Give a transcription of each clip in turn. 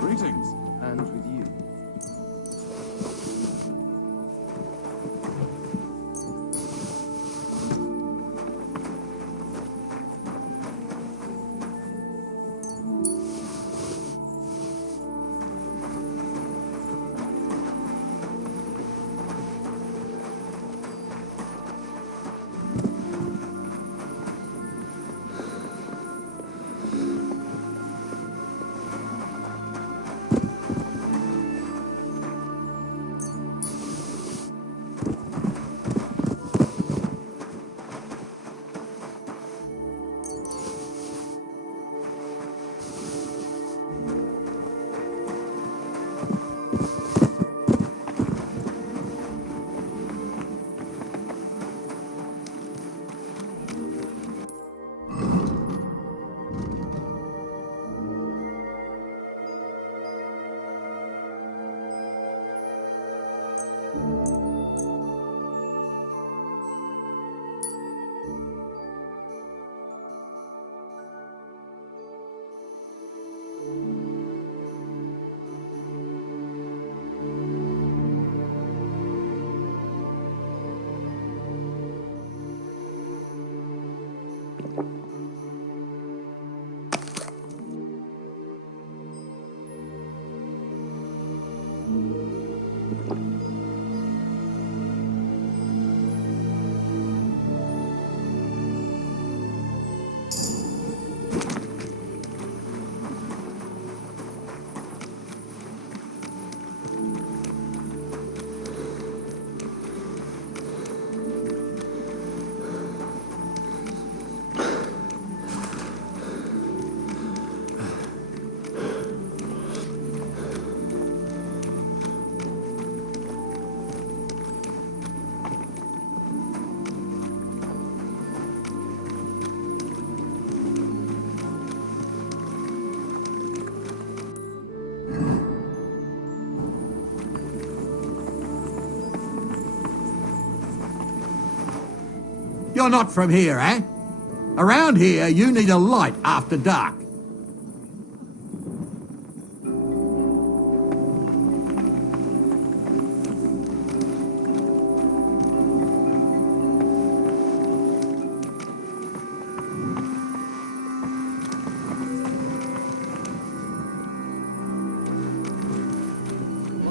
Greetings. And with you. You're not from here, eh? Around here, you need a light after dark.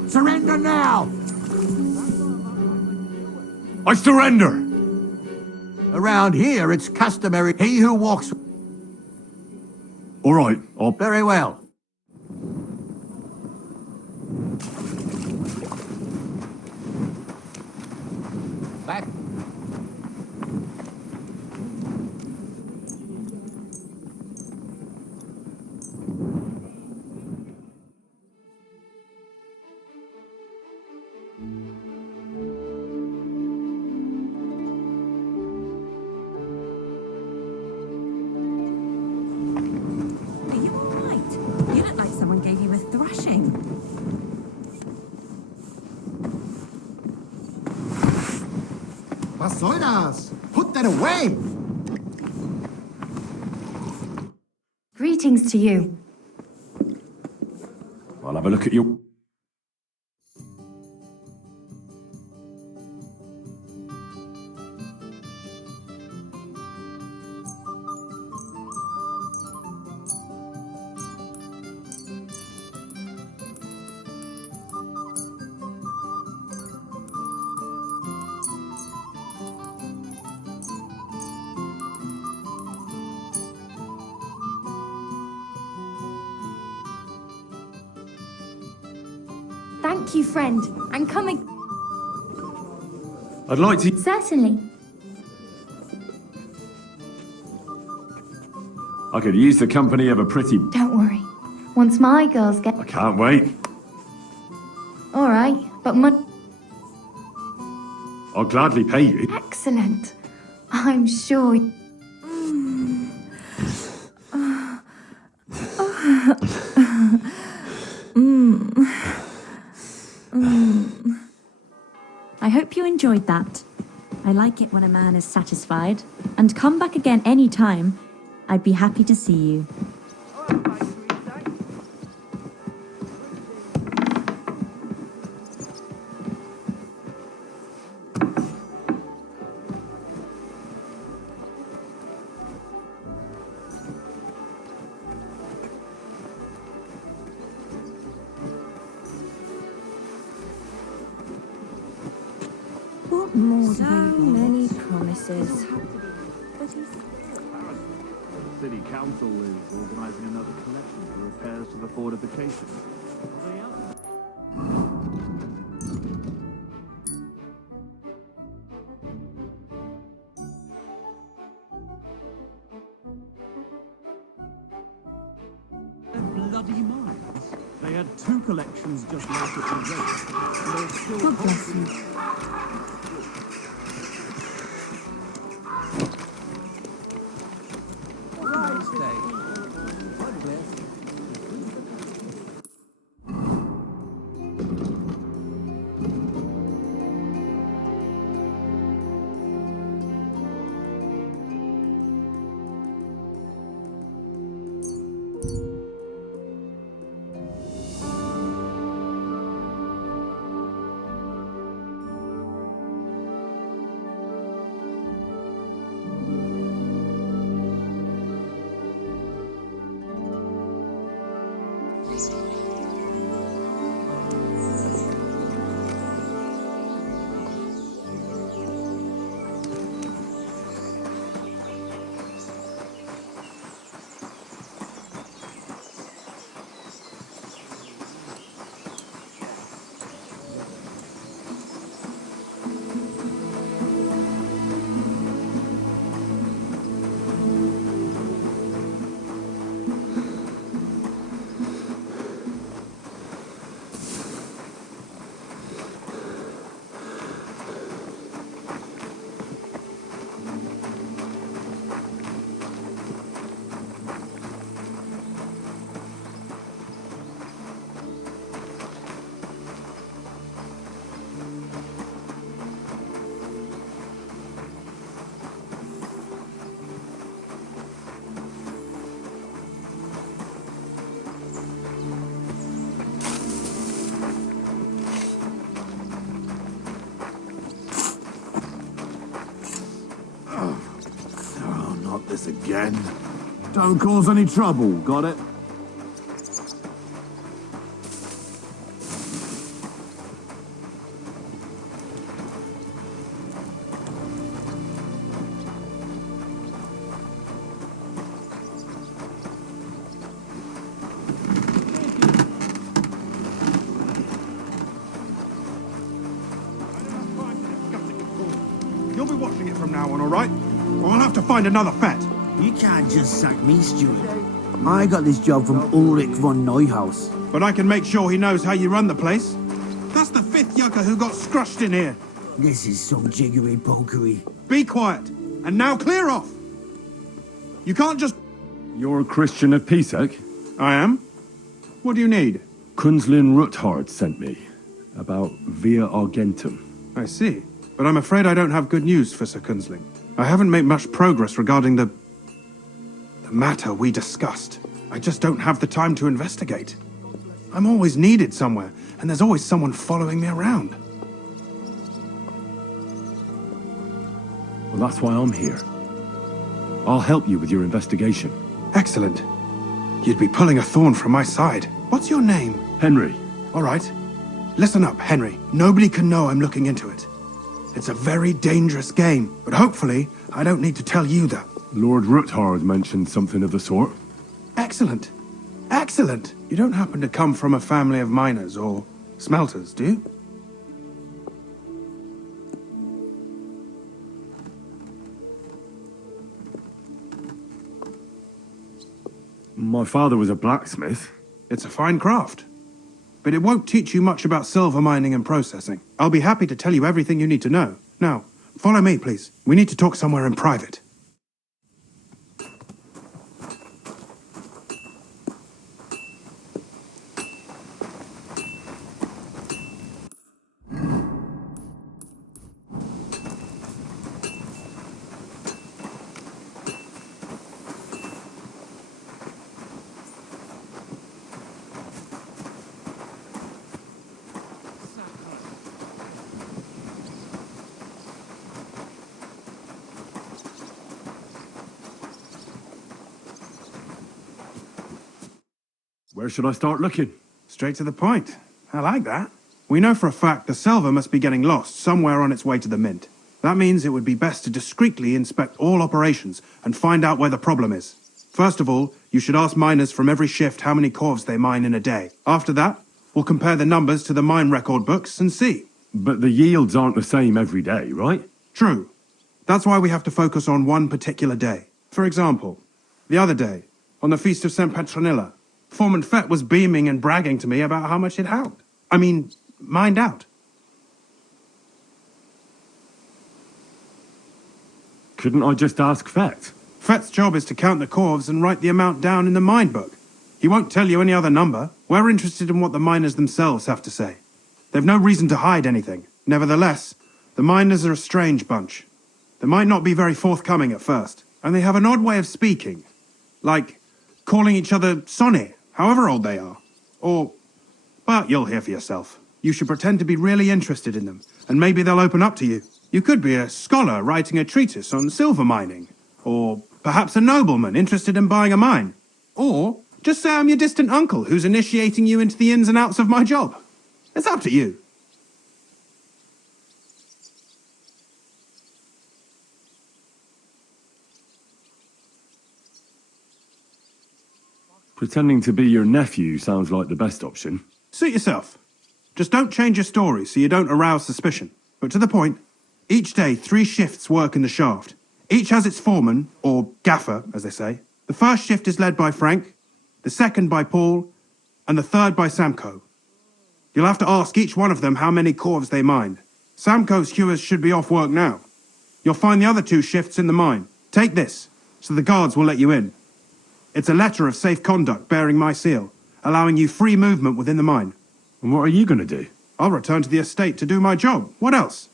Surrender now! I surrender! Around here, it's customary. He who walks... All right, I'll... Very well. Back. Was soll das? Put that away! Greetings to you. I'll have a look at you. Thank you, friend. I'm coming. I'd like to... Certainly. I could use the company of a pretty... Don't worry. Once my girls get... I can't wait. All right, but I'll gladly pay you. Excellent. I'm sure... I hope you enjoyed that. I like it when a man is satisfied. And come back again any time. I'd be happy to see you. What more do they want? Many promises. The city council is organising another collection for repairs to the fortifications. Bloody minds. They had 2 collections just like it was raised, and they're still... God bless you. This again. Don't cause any trouble, got it? You'll be watching it from now on, all right? Or I'll have to find another fet. You can't just sack me, Stuart. I got this job from Ulrich von Neuhaus. But I can make sure he knows how you run the place. That's the 5th yucca who got scrushed in here. This is some jiggery pokery. Be quiet. And now clear off. You can't just... You're a Christian of Pisek? I am. What do you need? Kunzlin Ruthard sent me. About Via Argentum. I see. But I'm afraid I don't have good news for Sir Kunzling. I haven't made much progress regarding the matter we discussed. I just don't have the time to investigate. I'm always needed somewhere, and there's always someone following me around. Well, that's why I'm here. I'll help you with your investigation. Excellent. You'd be pulling a thorn from my side. What's your name? Henry. All right. Listen up, Henry. Nobody can know I'm looking into it. It's a very dangerous game, but hopefully I don't need to tell you that. Lord Ruthard mentioned something of the sort. Excellent. Excellent. You don't happen to come from a family of miners or smelters, do you? My father was a blacksmith. It's a fine craft. But it won't teach you much about silver mining and processing. I'll be happy to tell you everything you need to know. Now, follow me, please. We need to talk somewhere in private. Where should I start looking? Straight to the point. I like that. We know for a fact the silver must be getting lost somewhere on its way to the mint. That means it would be best to discreetly inspect all operations and find out where the problem is. First of all, you should ask miners from every shift how many corves they mine in a day. After that, we'll compare the numbers to the mine record books and see. But the yields aren't the same every day, right? True. That's why we have to focus on one particular day. For example, the other day, on the Feast of St. Petronilla, Foreman Fett was beaming and bragging to me about how much it helped. Mined out. Couldn't I just ask Fett? Fett's job is to count the corves and write the amount down in the mine book. He won't tell you any other number. We're interested in what the miners themselves have to say. They've no reason to hide anything. Nevertheless, the miners are a strange bunch. They might not be very forthcoming at first, and they have an odd way of speaking. Like calling each other Sonny, however old they are. But you'll hear for yourself. You should pretend to be really interested in them, and maybe they'll open up to you. You could be a scholar writing a treatise on silver mining, or perhaps a nobleman interested in buying a mine. Or just say I'm your distant uncle who's initiating you into the ins and outs of my job. It's up to you. Pretending to be your nephew sounds like the best option. Suit yourself. Just don't change your story so you don't arouse suspicion. But to the point, each day 3 shifts work in the shaft. Each has its foreman, or gaffer, as they say. The first shift is led by Frank, the second by Paul, and the third by Samko. You'll have to ask each one of them how many corves they mine. Samko's hewers should be off work now. You'll find the other 2 shifts in the mine. Take this, so the guards will let you in. It's a letter of safe conduct bearing my seal, allowing you free movement within the mine. And what are you going to do? I'll return to the estate to do my job. What else?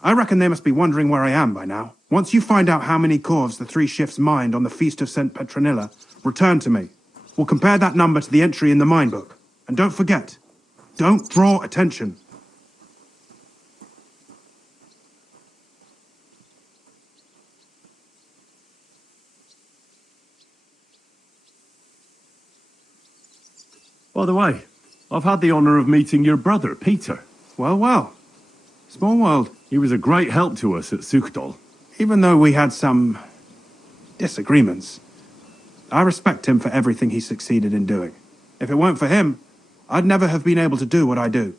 I reckon they must be wondering where I am by now. Once you find out how many corves the 3 shifts mined on the Feast of St. Petronilla, return to me. We'll compare that number to the entry in the mine book. And don't forget, don't draw attention. By the way, I've had the honour of meeting your brother, Peter. Well. Small world. He was a great help to us at Sukdal. Even though we had some disagreements, I respect him for everything he succeeded in doing. If it weren't for him, I'd never have been able to do what I do.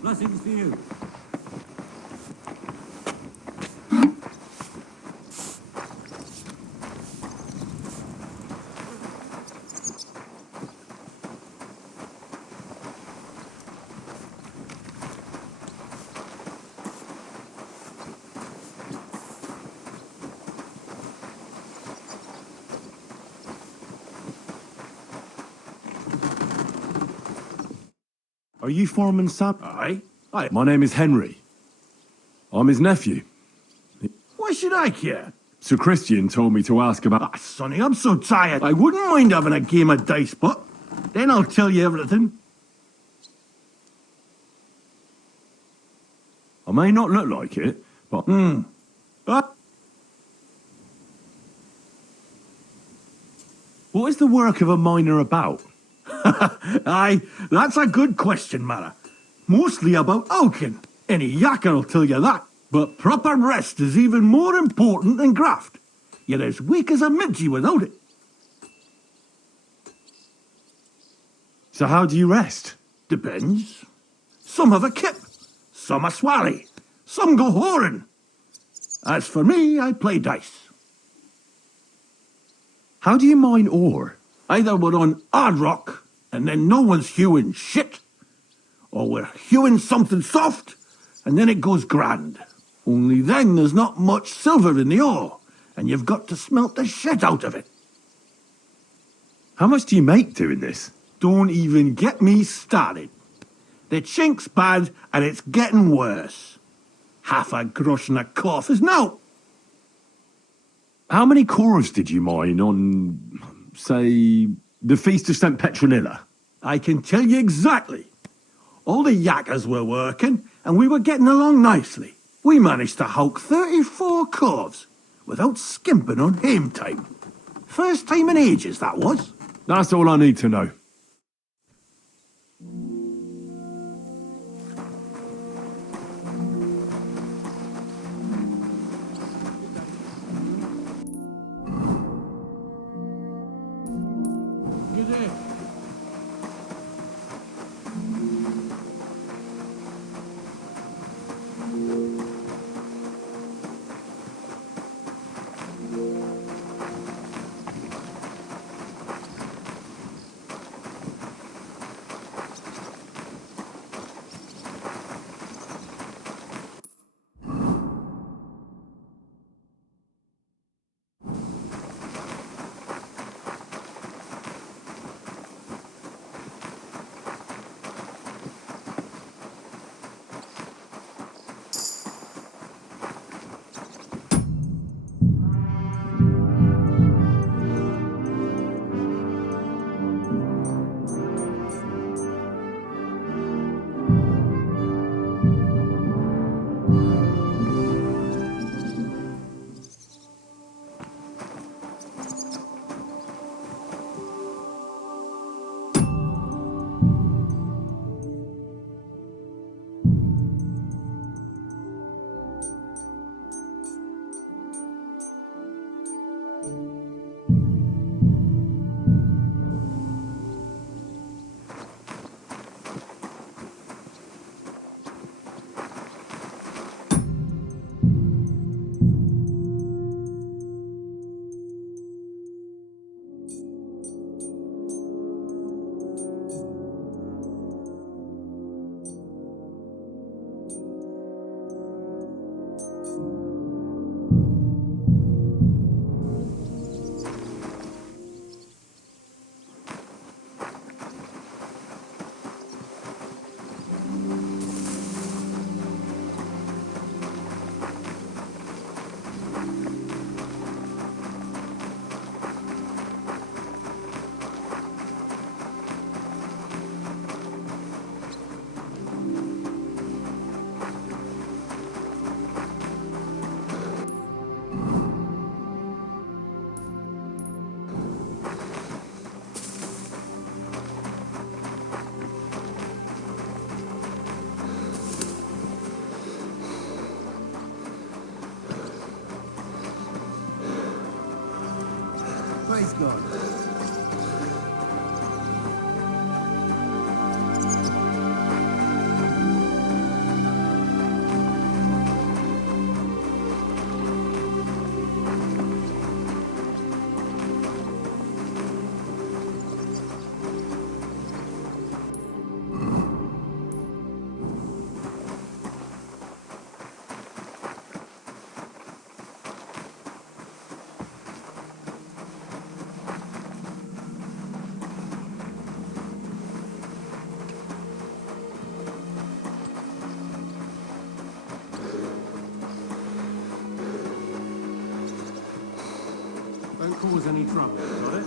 Blessings to you. Are you Foreman Sam? Aye. Aye. My name is Henry. I'm his nephew. Why should I care? Sir Christian told me to ask about... Ah, Sonny, I'm so tired. I wouldn't mind having a game of dice, but then I'll tell you everything. I may not look like it, but... What is the work of a miner about? Aye, that's a good question, Mara. Mostly about oaken. Any yakker will tell you that. But proper rest is even more important than graft. You're as weak as a midgie without it. So how do you rest? Depends. Some have a kip, some a swally, some go whoring. As for me, I play dice. How do you mine ore? Either we're on hard rock, and then no one's hewing shit, or we're hewing something soft, and then it goes grand. Only then there's not much silver in the ore, and you've got to smelt the shit out of it. How much do you make doing this? Don't even get me started. The chink's bad, and it's getting worse. Half a grosh and a cough is no. How many cores did you mine on, say, the Feast of St. Petronilla? I can tell you exactly. All the yakkers were working, and we were getting along nicely. We managed to hulk 34 corves without skimping on hame time. First time in ages, that was. That's all I need to know. Praise God. cause any trouble, got it?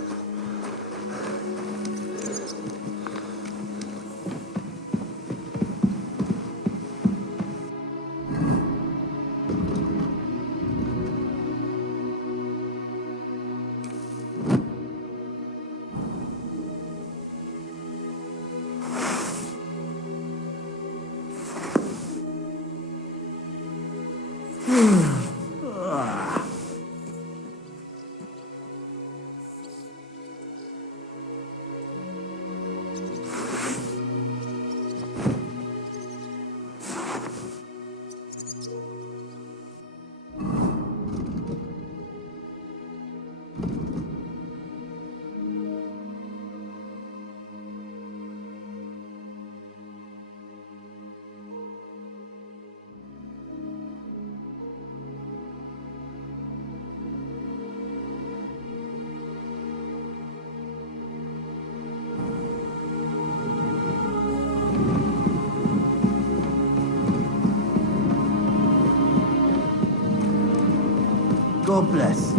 God bless.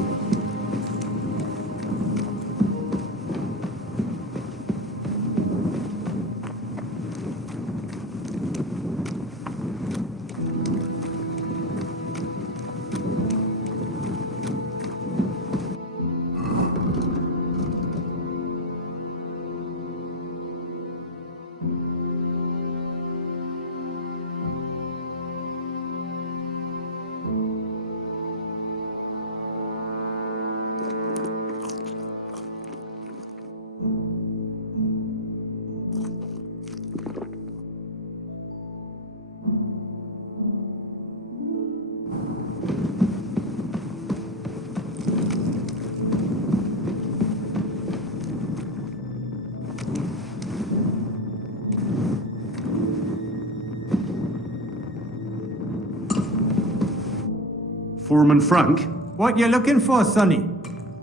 Foreman Frank? What you looking for, Sonny?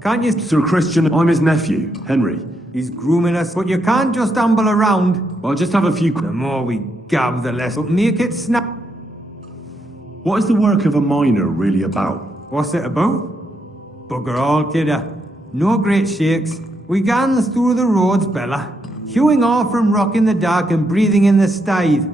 Can't you... Sir Christian, I'm his nephew, Henry. He's grooming us, but you can't just amble around. I'll just have a few... The more we gab, the less. But make it snap. What is the work of a miner really about? What's it about? Bugger all, kidder. No great shakes. We gans through the roads, Bella. Hewing off from rock in the dark and breathing in the stithe.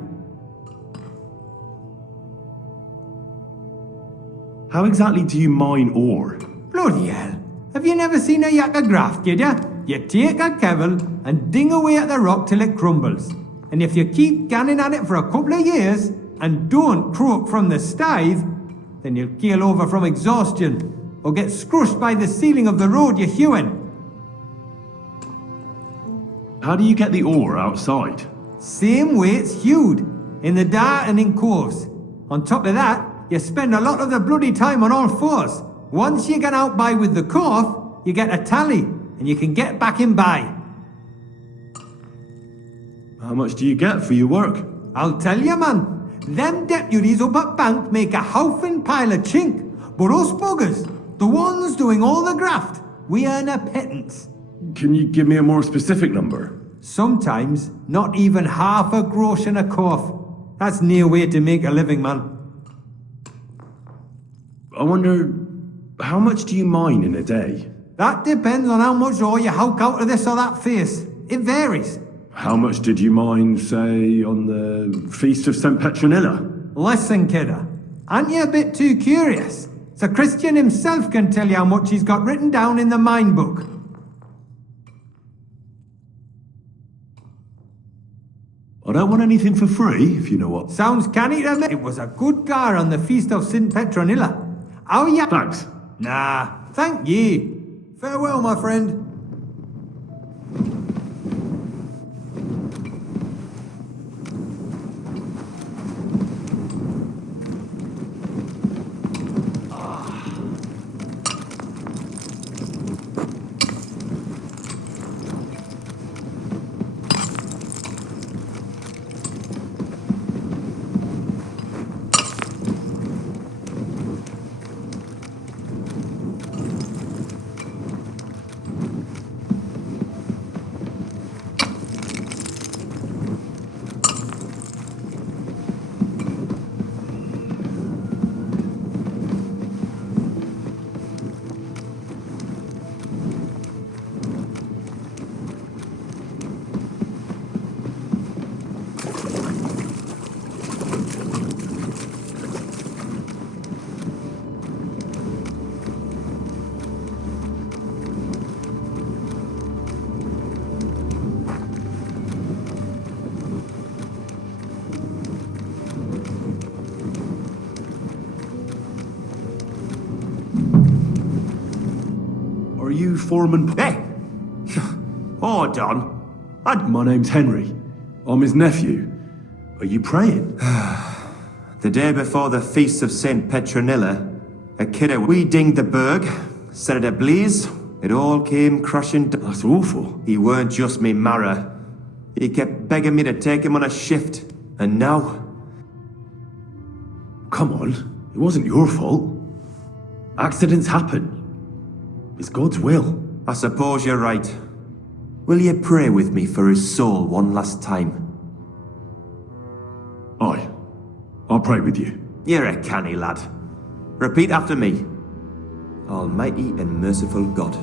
How exactly do you mine ore? Bloody hell. Have you never seen a yakka graft, kid ya? You take a kevel and ding away at the rock till it crumbles. And if you keep ganning at it for a couple of years and don't croak from the stithe, then you'll keel over from exhaustion or get scrushed by the ceiling of the road you're hewing. How do you get the ore outside? Same way it's hewed, in the dark and in coves. On top of that, you spend a lot of the bloody time on all fours. Once you get out by with the cough, you get a tally, and you can get back in by. How much do you get for your work? I'll tell you, man. Them deputies up at bank make a howfin' pile of chink. But us buggers, the ones doing all the graft, we earn a pittance. Can you give me a more specific number? Sometimes, not even half a grosh and a cough. That's near way to make a living, man. I wonder, how much do you mine in a day? That depends on how much ore you howk out of this or that face. It varies. How much did you mine, say, on the Feast of St. Petronilla? Listen, kidder. Aren't you a bit too curious? Sir Christian himself can tell you how much he's got written down in the mine book. I don't want anything for free, if you know what. Sounds canny to me. It was a good gar on the Feast of St. Petronilla. How ya? Thanks. Nah, thank ye. Farewell, my friend. foreman... Hey! Hold on. My name's Henry. I'm his nephew. Are you praying? The day before the feast of St. Petronilla, a kidder we-dinged the burg, set it ablaze, it all came crashing down. That's awful. He weren't just me marrow. He kept begging me to take him on a shift. And now... Come on. It wasn't your fault. Accidents happen. It's God's will. I suppose you're right. Will you pray with me for his soul one last time? Aye. I'll pray with you. You're a canny lad. Repeat after me. Almighty and merciful God,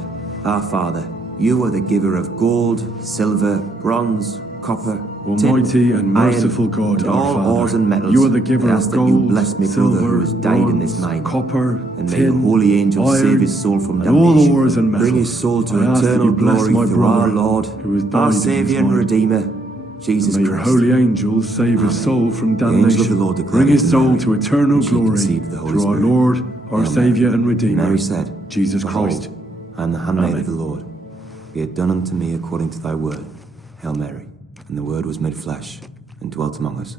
our Father, you are the giver of gold, silver, bronze, copper, Almighty tin, and merciful iron, God, and our all Father, ores and metals. you are the giver I of ask that you gold, bless me silver, brother who has died in this bronze, mine, copper, and may tin, the holy angels iron, save his soul from and all damnation. ores and metals. Bring his soul to I ask that eternal you bless glory my through our brother Lord, who has died our in his Saviour and mind. Redeemer, Jesus May your Christ. holy angels save his soul from The angel of the damnation. Lord declared Bring his to soul Mary, to eternal and she glory conceived the Holy through our Spirit. Lord, our Hail Saviour Mary. and Redeemer, Mary said, Jesus Behold, Christ. I am the handmaid Amen. of the Lord. Be it done unto me according to thy word. Hail Mary. And the word was made flesh and dwelt among us.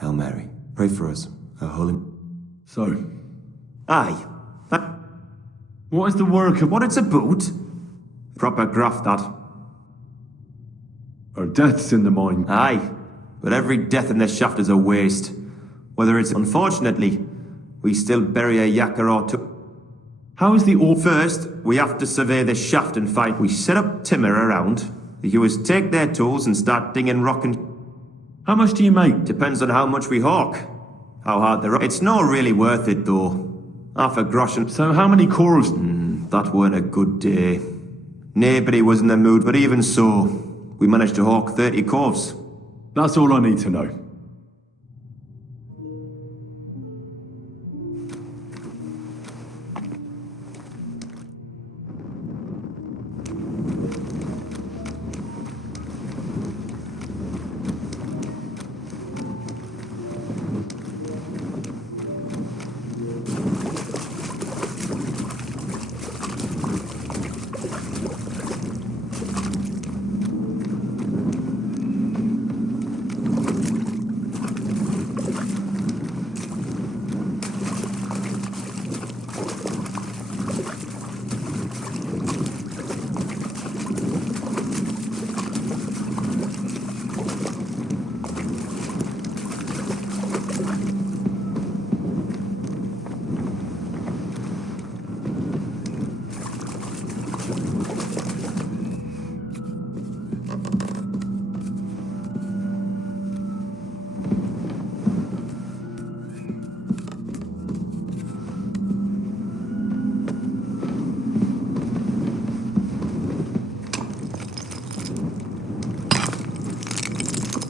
Hail Mary. Pray for us, our holy... So, Aye. what is the work of... What it's about? Proper graft, that. Are deaths in the mine? Aye. But every death in the shaft is a waste. Whether it's... Unfortunately, we still bury a yakka or two. How is the... First, we have to survey the shaft and find... We set up timber around. The hewers take their tools and start dinging rock and... How much do you make? Depends on how much we hawk. How hard the rock... It's not really worth it, though. Half a grosh and... So how many corals... That weren't a good day. Nobody was in the mood, but even so, we managed to hawk 30 corves. That's all I need to know.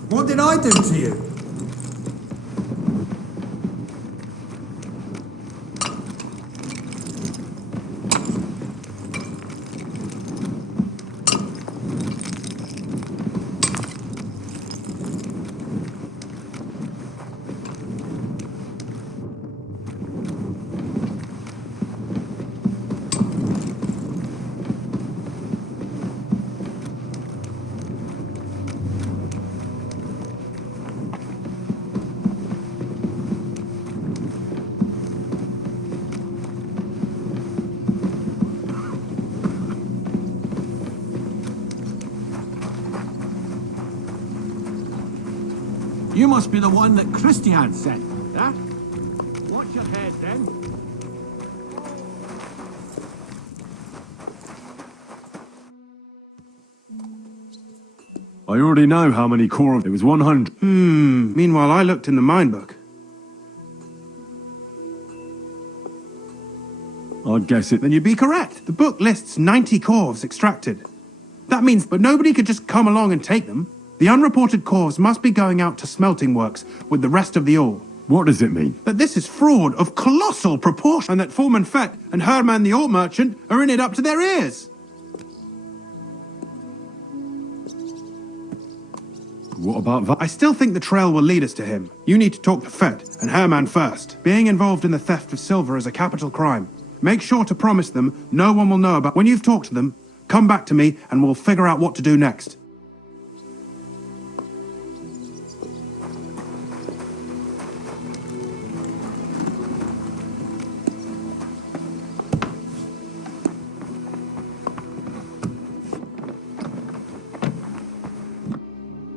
What did I do to you? You must be the one that Christian sent, huh? Watch your head, then. I already know how many corals... It was 100. Meanwhile, I looked in the mine book. I'd guess it... Then you'd be correct. The book lists 90 corves extracted. That means, but nobody could just come along and take them. The unreported corves must be going out to smelting works with the rest of the ore. What does it mean? That this is fraud of colossal proportion, and that Foreman Fett and Herman the ore merchant are in it up to their ears. What about that? I still think the trail will lead us to him. You need to talk to Fett and Herman first. Being involved in the theft of silver is a capital crime. Make sure to promise them no one will know about. When you've talked to them, come back to me and we'll figure out what to do next.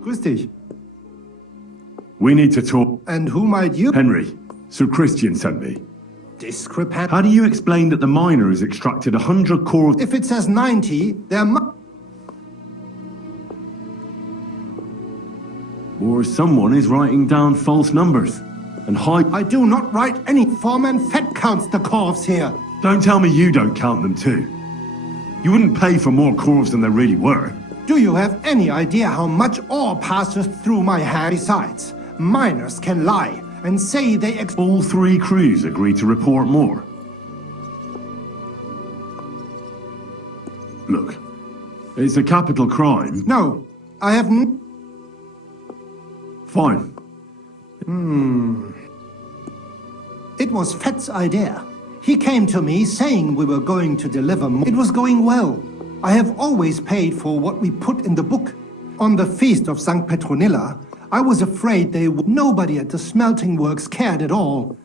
Grüß dich. We need to talk. And who might you? Henry, Sir Christian sent me. Discrepant. How do you explain that the miner has extracted 100 core of... If it says 90, there must... Or someone is writing down false numbers and hide... I do not write any foreman fed counts the corves here. Don't tell me you don't count them too. You wouldn't pay for more corves than there really were. Do you have any idea how much ore passes through my hand? Besides, miners can lie and say they all three crews agree to report more. Look, it's a capital crime. No, I have Fine. It was Fett's idea. He came to me saying we were going to deliver more. It was going well. I have always paid for what we put in the book. On the feast of St. Petronilla, I was afraid nobody at the smelting works cared at all.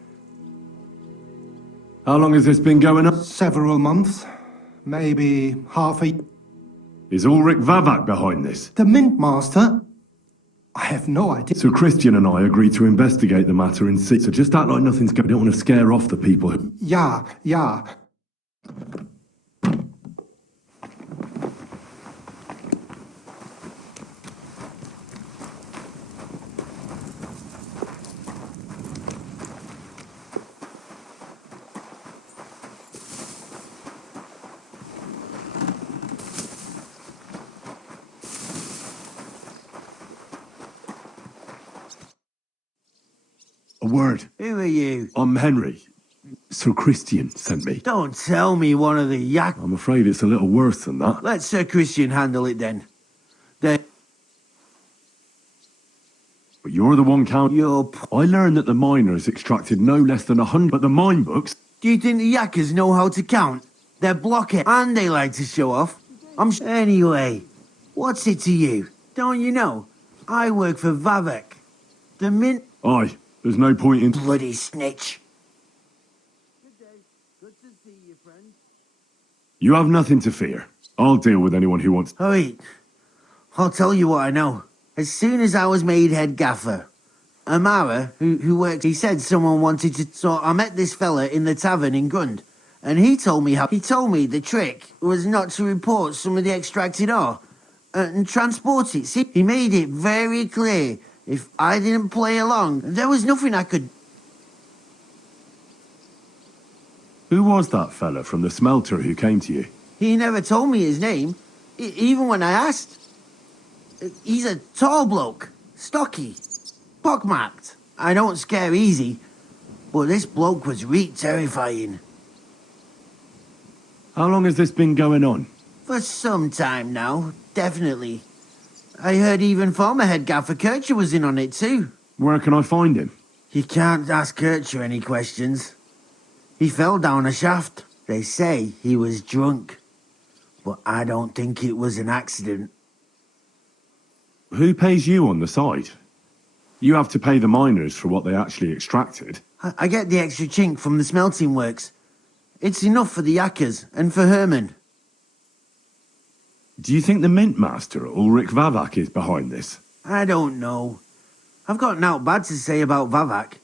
How long has this been going on? Several months. Maybe half a... Is Ulrich Vavak behind this? The mint master? I have no idea. So Christian and I agreed to investigate the matter in secret. So just act like nothing's going. I don't want to scare off the people who... Yeah. A word. Who are you? I'm Henry. Sir Christian sent me. Don't tell me one of the yak... I'm afraid it's a little worse than that. Let Sir Christian handle it then. But you're the one count... I learned that the miners extracted no less than 100... But the mine books... Do you think the yakkers know how to count? They're blockhead and they like to show off. Anyway, what's it to you? Don't you know? I work for Vavek. The mint... Aye, there's no point in... Bloody snitch. Good day. Good to see you, friend. You have nothing to fear. I'll deal with anyone who wants... Oh, wait. I'll tell you what I know. As soon as I was made head gaffer, Amara, who works, he said someone wanted to... So I met this fella in the tavern in Grund, and he told me the trick was not to report some of the extracted ore and transport it. See, he made it very clear if I didn't play along, there was nothing I could... Who was that fella from the smelter who came to you? He never told me his name, even when I asked. He's a tall bloke, stocky, pockmarked. I don't scare easy, but this bloke was terrifying. How long has this been going on? For some time now, definitely. I heard even former head gaffer Kircher was in on it too. Where can I find him? You can't ask Kircher any questions. He fell down a shaft. They say he was drunk, but I don't think it was an accident. Who pays you on the side? You have to pay the miners for what they actually extracted. I get the extra chink from the smelting works. It's enough for the yakkers and for Herman. Do you think the mint master, Ulrich Vavak, is behind this? I don't know. I've got naught bad to say about Vavak.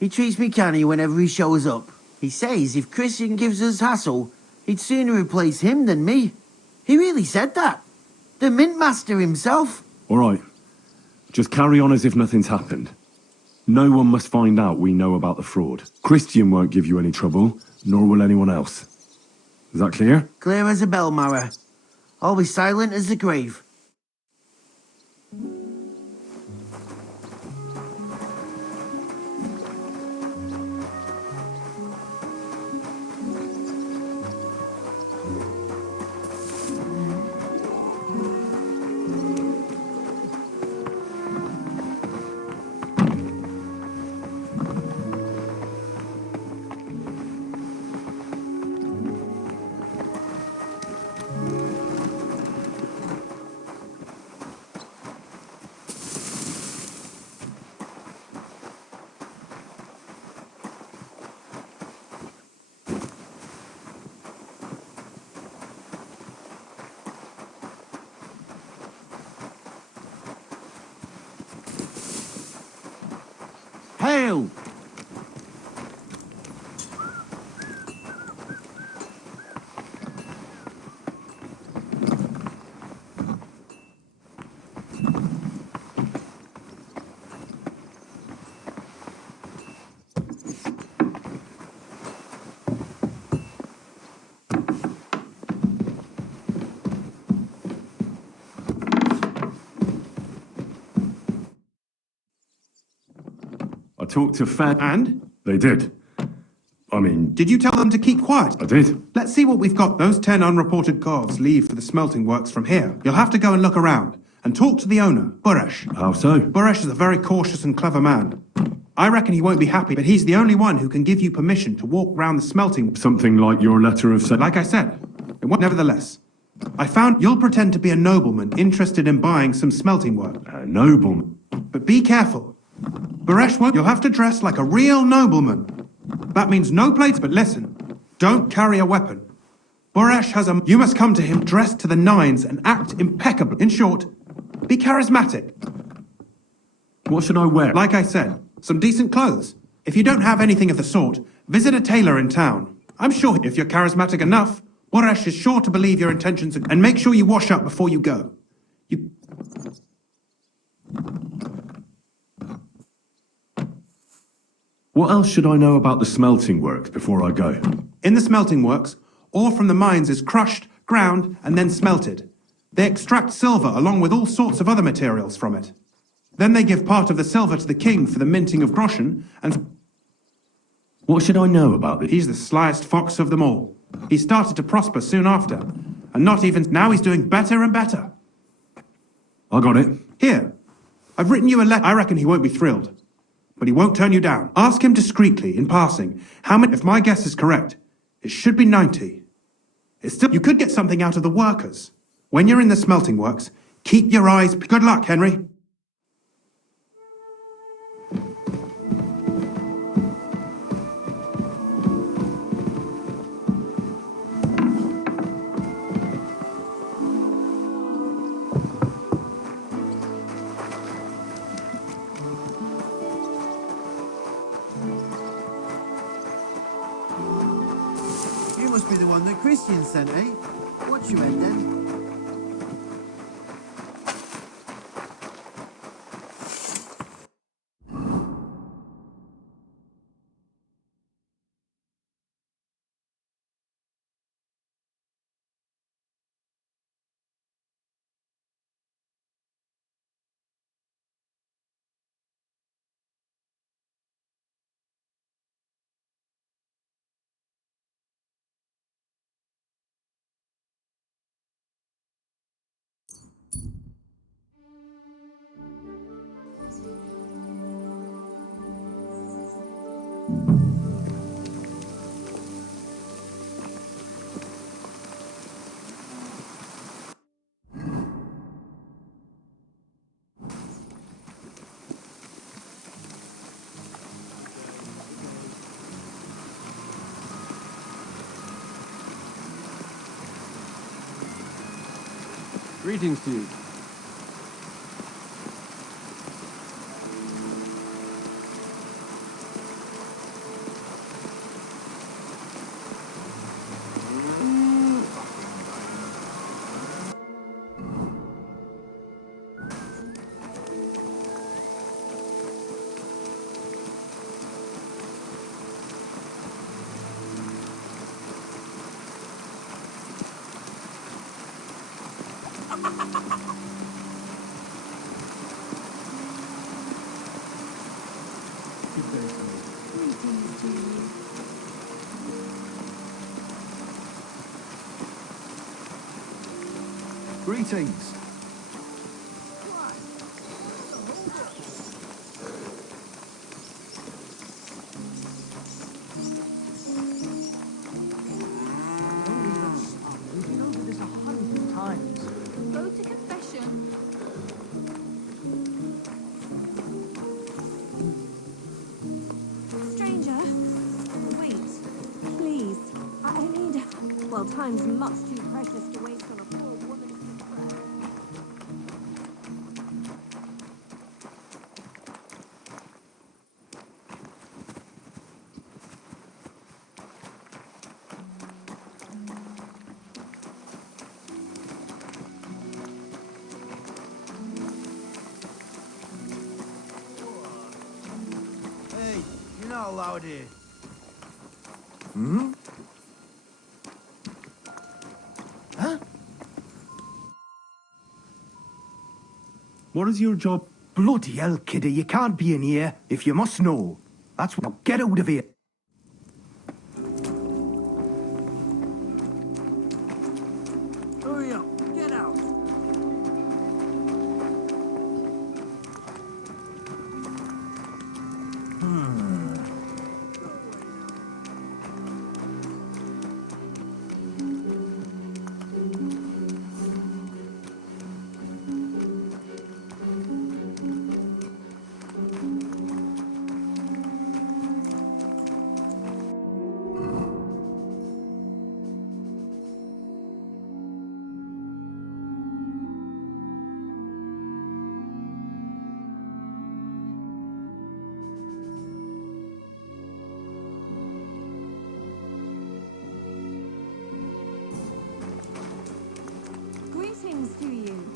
He treats me canny whenever he shows up. He says if Christian gives us hassle, he'd sooner replace him than me. He really said that. The mint master himself. All right. Just carry on as if nothing's happened. No one must find out we know about the fraud. Christian won't give you any trouble, nor will anyone else. Is that clear? Clear as a bell, Mara. I'll be silent as the grave. still. I talked to Fed. And? They did. I mean... Did you tell them to keep quiet? I did. Let's see what we've got. Those 10 unreported calves leave for the smelting works from here. You'll have to go and look around, and talk to the owner, Buresh. How so? Buresh is a very cautious and clever man. I reckon he won't be happy, but he's the only one who can give you permission to walk round the smelting... Something like your letter of... Like I said, it won't... Nevertheless, I found you'll pretend to be a nobleman interested in buying some smelting work. A nobleman? But be careful. Buresh won't... You'll have to dress like a real nobleman. That means no plates, but listen, don't carry a weapon. Buresh has a... You must come to him dressed to the nines and act impeccably. In short, be charismatic. What should I wear? Like I said, some decent clothes. If you don't have anything of the sort, visit a tailor in town. I'm sure if you're charismatic enough, Buresh is sure to believe your intentions. And make sure you wash up before you go. What else should I know about the smelting works before I go? In the smelting works, ore from the mines is crushed, ground, and then smelted. They extract silver along with all sorts of other materials from it. Then they give part of the silver to the king for the minting of groschen, and... What should I know about this? He's the slyest fox of them all. He started to prosper soon after, and not even... Now he's doing better and better. I got it. Here, I've written you a letter. I reckon he won't be thrilled. But he won't turn you down. Ask him discreetly, in passing, how many... If my guess is correct, it should be 90. It's still... You could get something out of the workers. When you're in the smelting works, keep your eyes... Good luck, Henry. You must be the one that Christian sent, eh? What's your head then? Greetings to you. Greetings. Go to confession. Stranger, wait, please. I need... Well, time's much too precious to waste on a poor woman in distress. all out here? Hmm? Huh? What is your job? Bloody hell, kidder, you can't be in here if you must know. That's what. Now get out of here. Hurry up, get out. Greetings to you.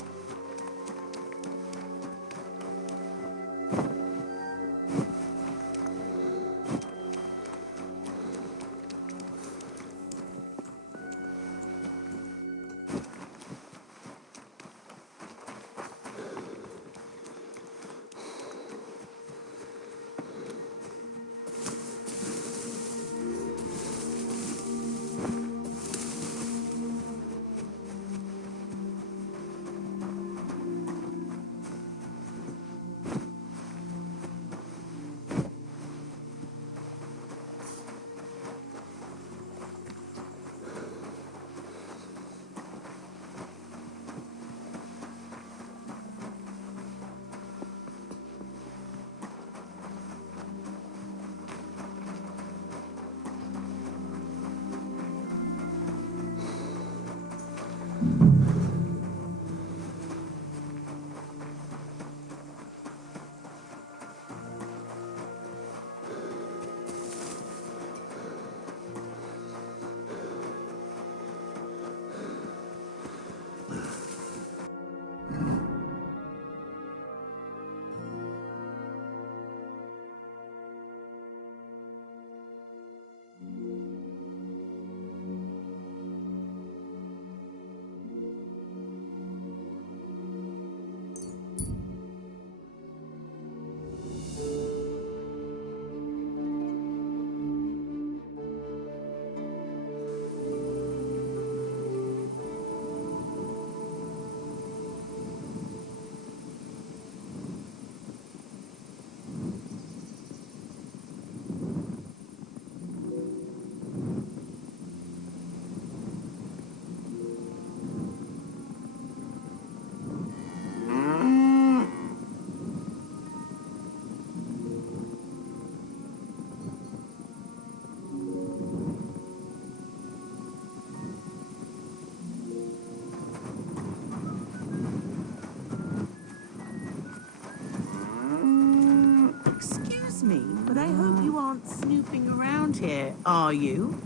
Excuse me, but I hope you aren't snooping around here, are you?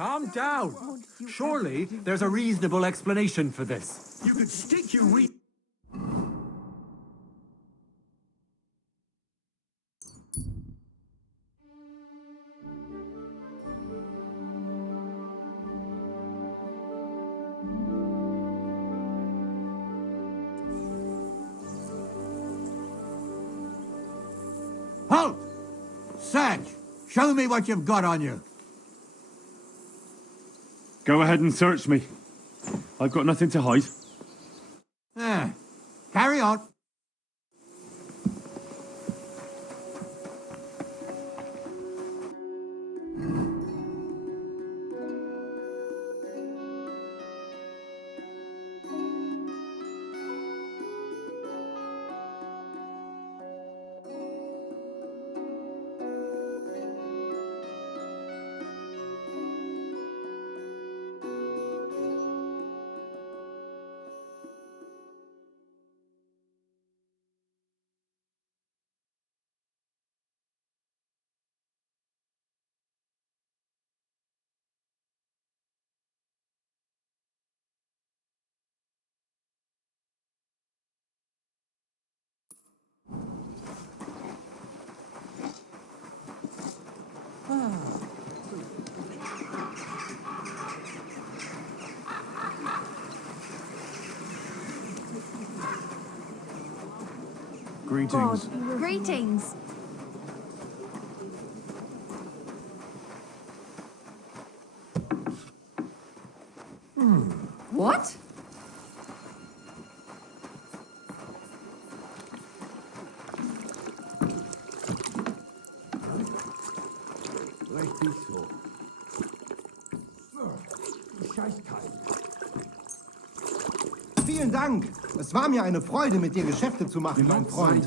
Calm down. Surely there's a reasonable explanation for this. You could stick your re... Halt! Satch, show me what you've got on you. Go ahead and search me. I've got nothing to hide. Carry on. God, greetings. What? Vielen Dank. Es war mir eine Freude, mit dir Geschäfte zu machen, mein Freund.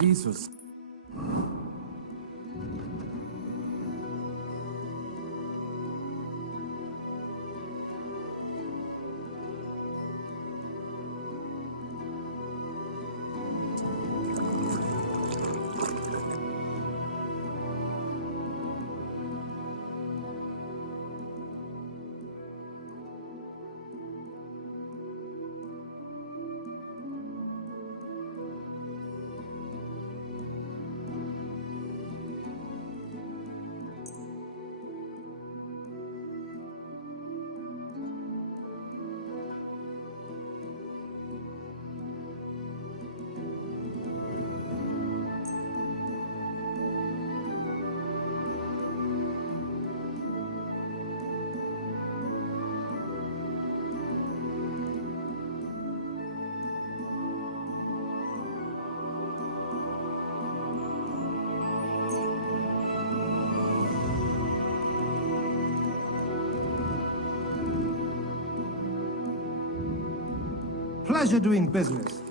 Pleasure doing business.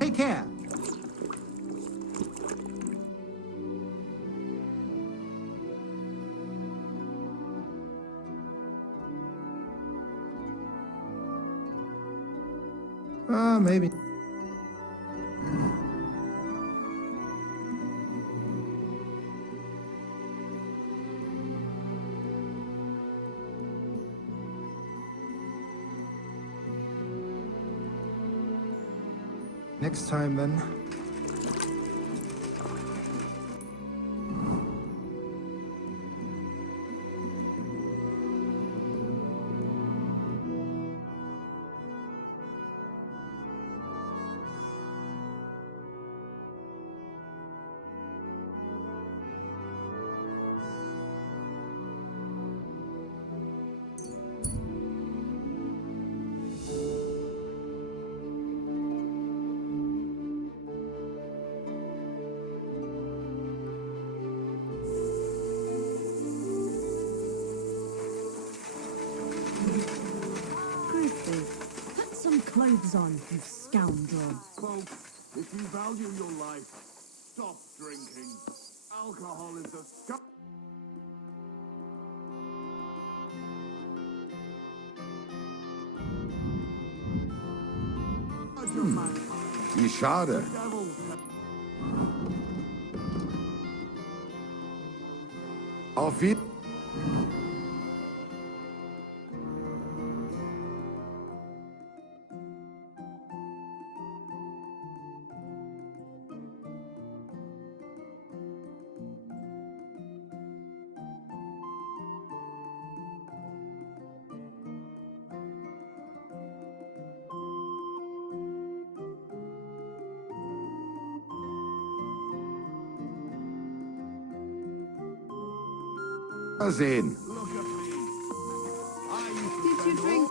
Take care. Maybe. Next time, then. clothes on, you scoundrel. Folks, if you value your life, stop drinking. Alcohol is a scum. Wie schade. Auf Wiedersehen. Sehen. Did you drink?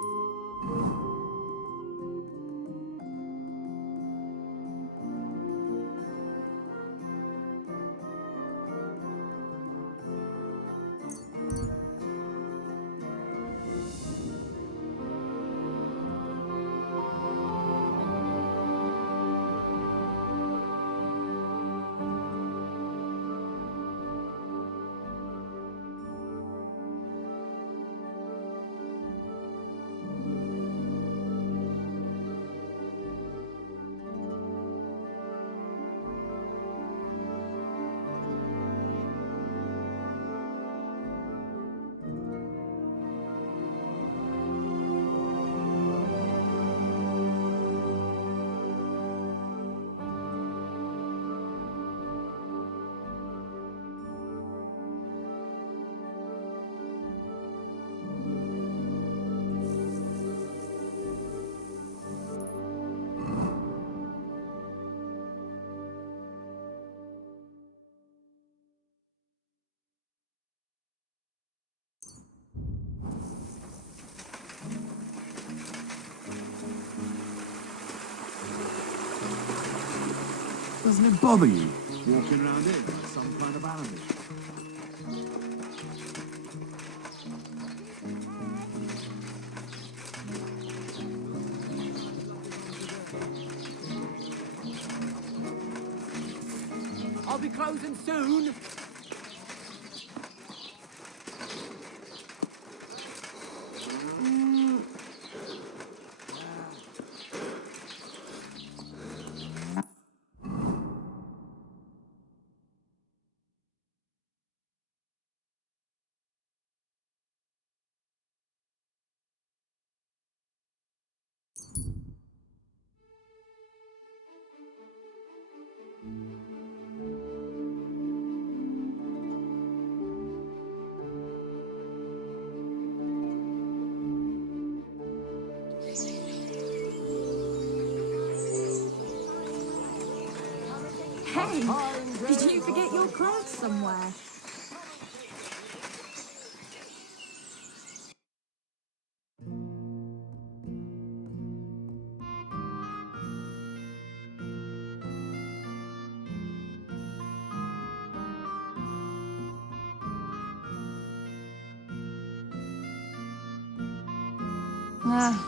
Doesn't it bother you? Walking around here like some kind of animal. I'll be closing soon. Hey, did you forget your clothes somewhere? Ah.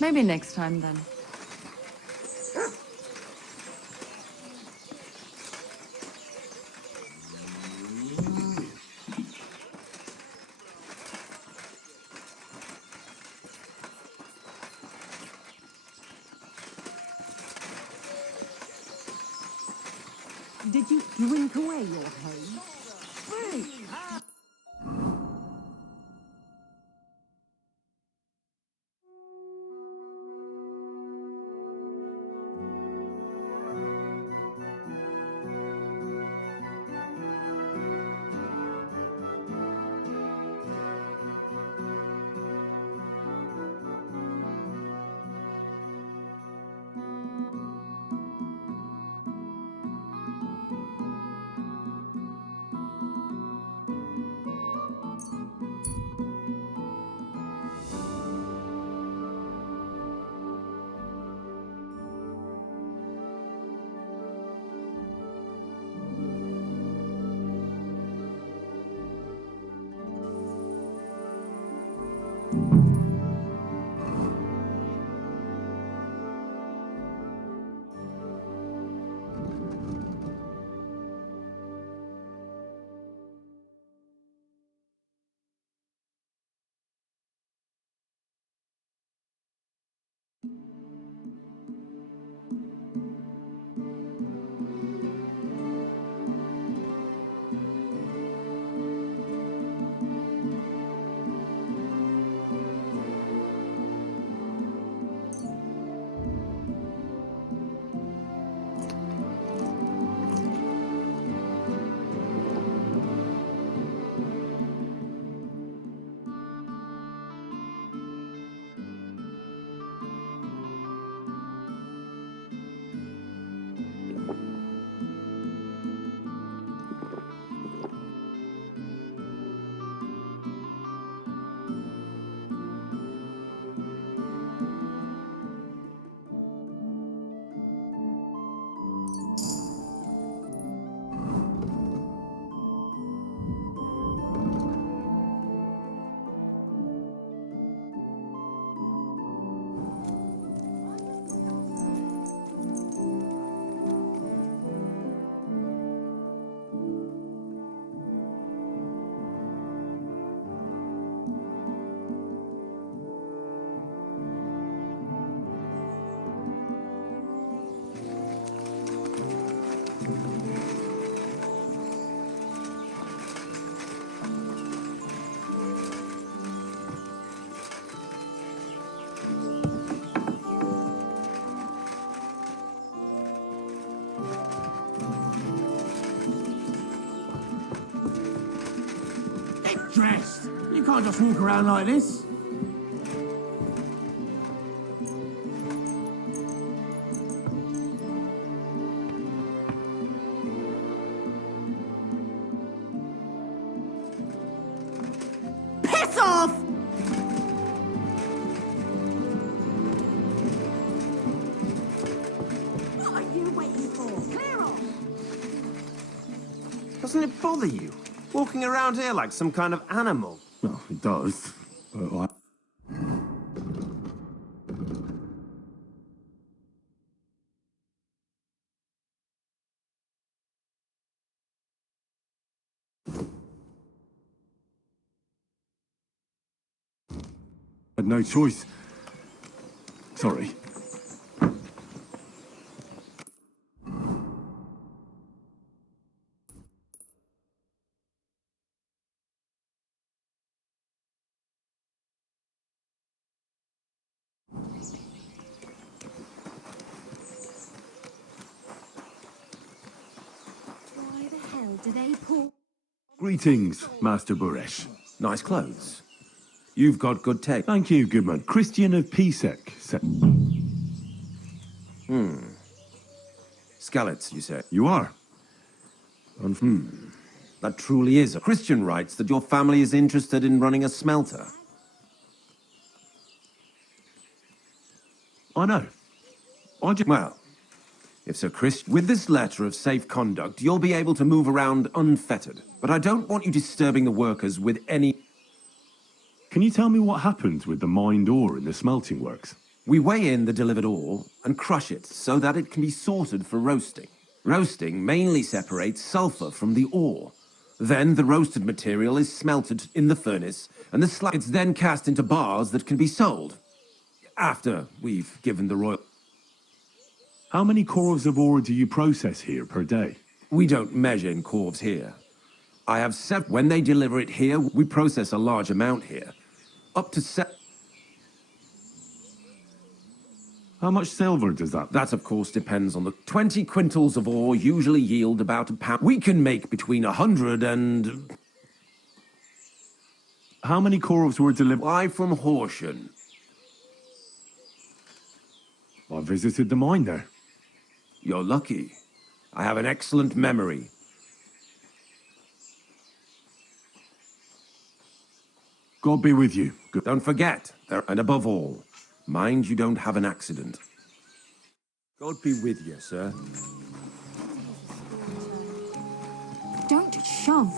Maybe next time then. Did you drink away your home? Get dressed! You can't just walk around like this. Piss off! What are you waiting for? Clear off! Doesn't it bother you? Walking around here like some kind of animal. Well, it does, but I... had no choice. Sorry. Why the hell do they pull? Greetings, Master Buresh. Nice clothes. You've got good taste. Thank you, good man. Christian of Pisek. Skallets, you say? You are. That truly is. A Christian writes that your family is interested in running a smelter. I know. Well, if Sir Christian... With this letter of safe conduct, you'll be able to move around unfettered. But I don't want you disturbing the workers with any... Can you tell me what happened with the mined ore in the smelting works? We weigh in the delivered ore and crush it so that it can be sorted for roasting. Roasting mainly separates sulfur from the ore. Then the roasted material is smelted in the furnace, and the slag is then cast into bars that can be sold. After we've given the royal... How many corves of ore do you process here per day? We don't measure in corves here. I have when they deliver it here, we process a large amount here. Up to How much silver does that? That, of course, depends on the 20 quintals of ore usually yield about £1. We can make between 100 and... How many corves were delivered? Why from Horsham? I visited the mine there. You're lucky. I have an excellent memory. God be with you. Good. Don't forget, and above all, mind you don't have an accident. God be with you, sir. Don't shove.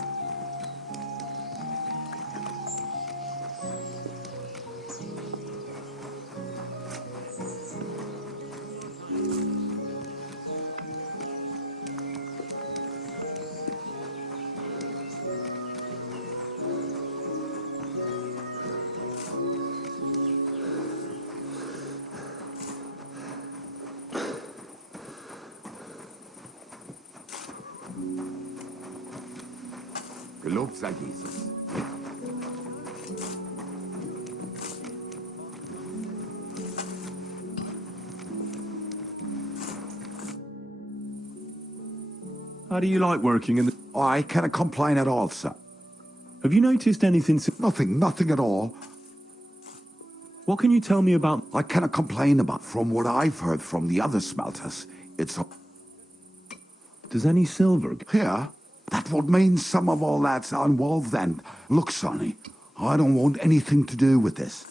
Gelobt sei Jesus. How do you like working in the... I cannot complain at all, sir. Have you noticed anything... Nothing at all. What can you tell me about... I cannot complain about. From what I've heard from the other smelters, it's... Does any silver... Here? That would mean some of all that's involved then. Look, Sonny, I don't want anything to do with this.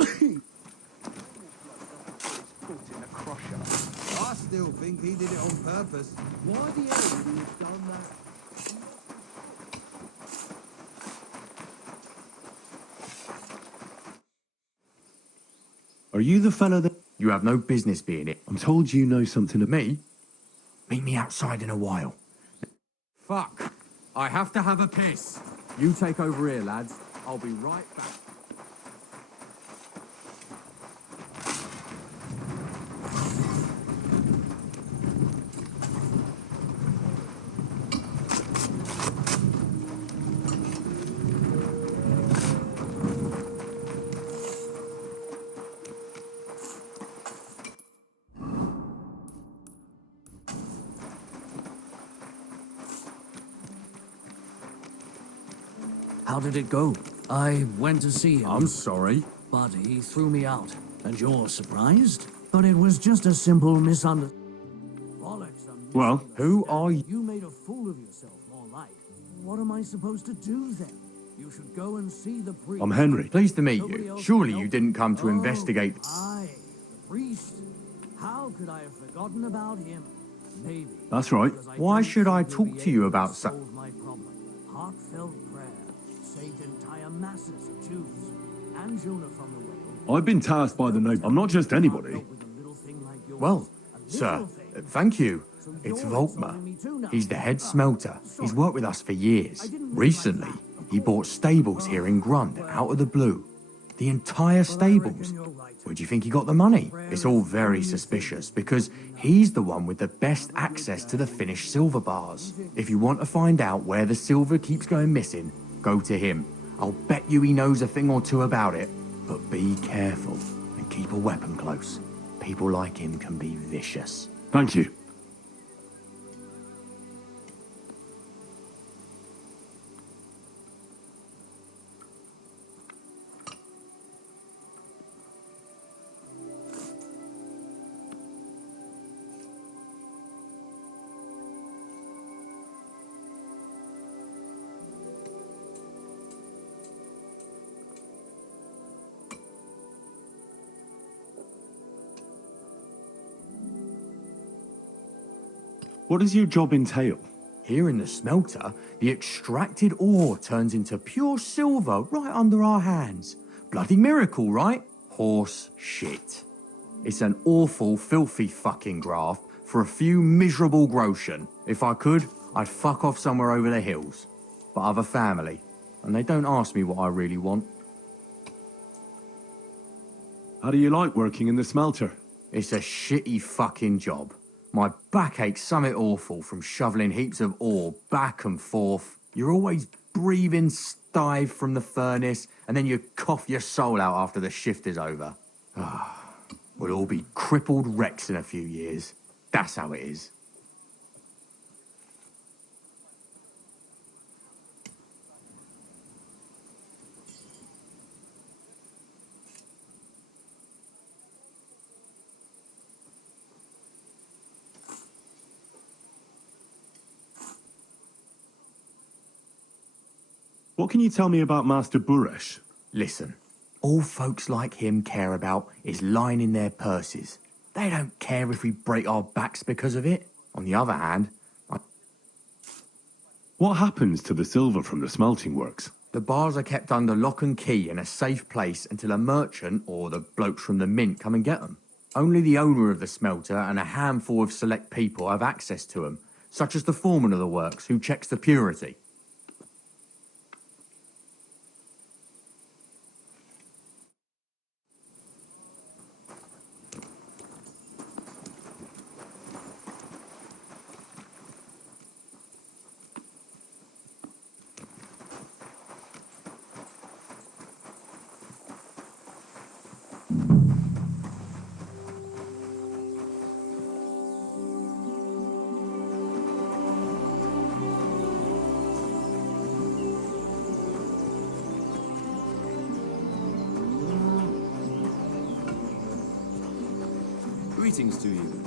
I still think he did it on purpose. Why the hell would he have done that? Are you the fella that... You have no business being it. I'm told you know something of Me? Meet me outside in a while. Fuck. I have to have a piss. You take over here, lads. I'll be right back. How did it go? I went to see him. I'm sorry. But he threw me out. And you're surprised? But it was just a simple misunderstanding. Well, who are you? You made a fool of yourself, more like. What am I supposed to do then? You should go and see the priest. I'm Henry. Pleased to meet you. Surely you didn't come to investigate... Aye, the priest. How could I have forgotten about him? Maybe. That's right. Why should I talk to you about solve my problem. Heartfelt prayer saved entire masses of Jews. And Jonah from the whale. I've been tasked by the noble. I'm not just anybody. Well, sir, thank you. It's Volkmar. He's the head smelter. He's worked with us for years. Recently, he bought stables here in Grund out of the blue. The entire stables. Where do you think he got the money? It's all very suspicious because he's the one with the best access to the finished silver bars. If you want to find out where the silver keeps going missing, go to him. I'll bet you he knows a thing or two about it. But be careful and keep a weapon close. People like him can be vicious. Thank you. What does your job entail? Here in the smelter, the extracted ore turns into pure silver right under our hands. Bloody miracle, right? Horse shit. It's an awful, filthy fucking graft for a few miserable groschen. If I could, I'd fuck off somewhere over the hills. But I've a family, and they don't ask me what I really want. How do you like working in the smelter? It's a shitty fucking job. My back aches something awful from shoveling heaps of ore back and forth. You're always breathing stive from the furnace, and then you cough your soul out after the shift is over. We'll all be crippled wrecks in a few years. That's how it is. What can you tell me about Master Buresh? Listen, all folks like him care about is lining their purses. They don't care if we break our backs because of it. On the other hand, What happens to the silver from the smelting works? the bars are kept under lock and key in a safe place until a merchant or the blokes from the mint come and get them. Only the owner of the smelter and a handful of select people have access to them, such as the foreman of the works who checks the purity. Greetings to you.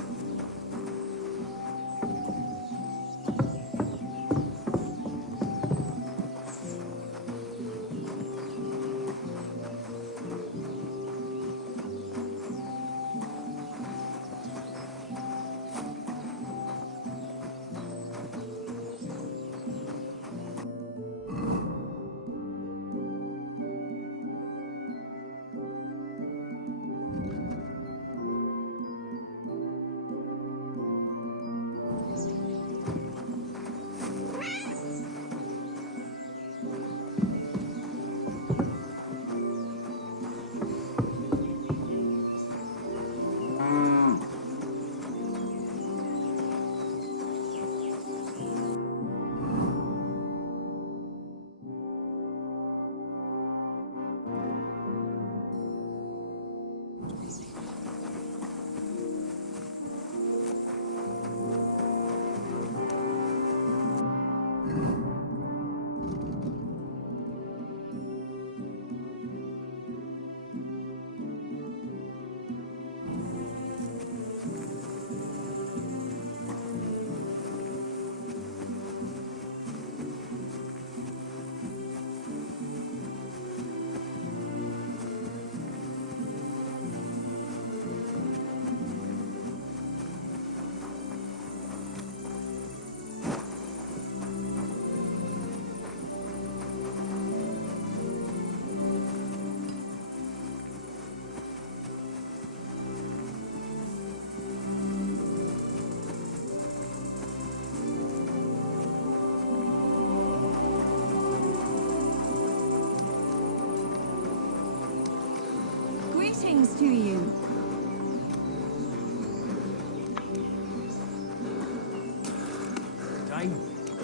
Greetings to you.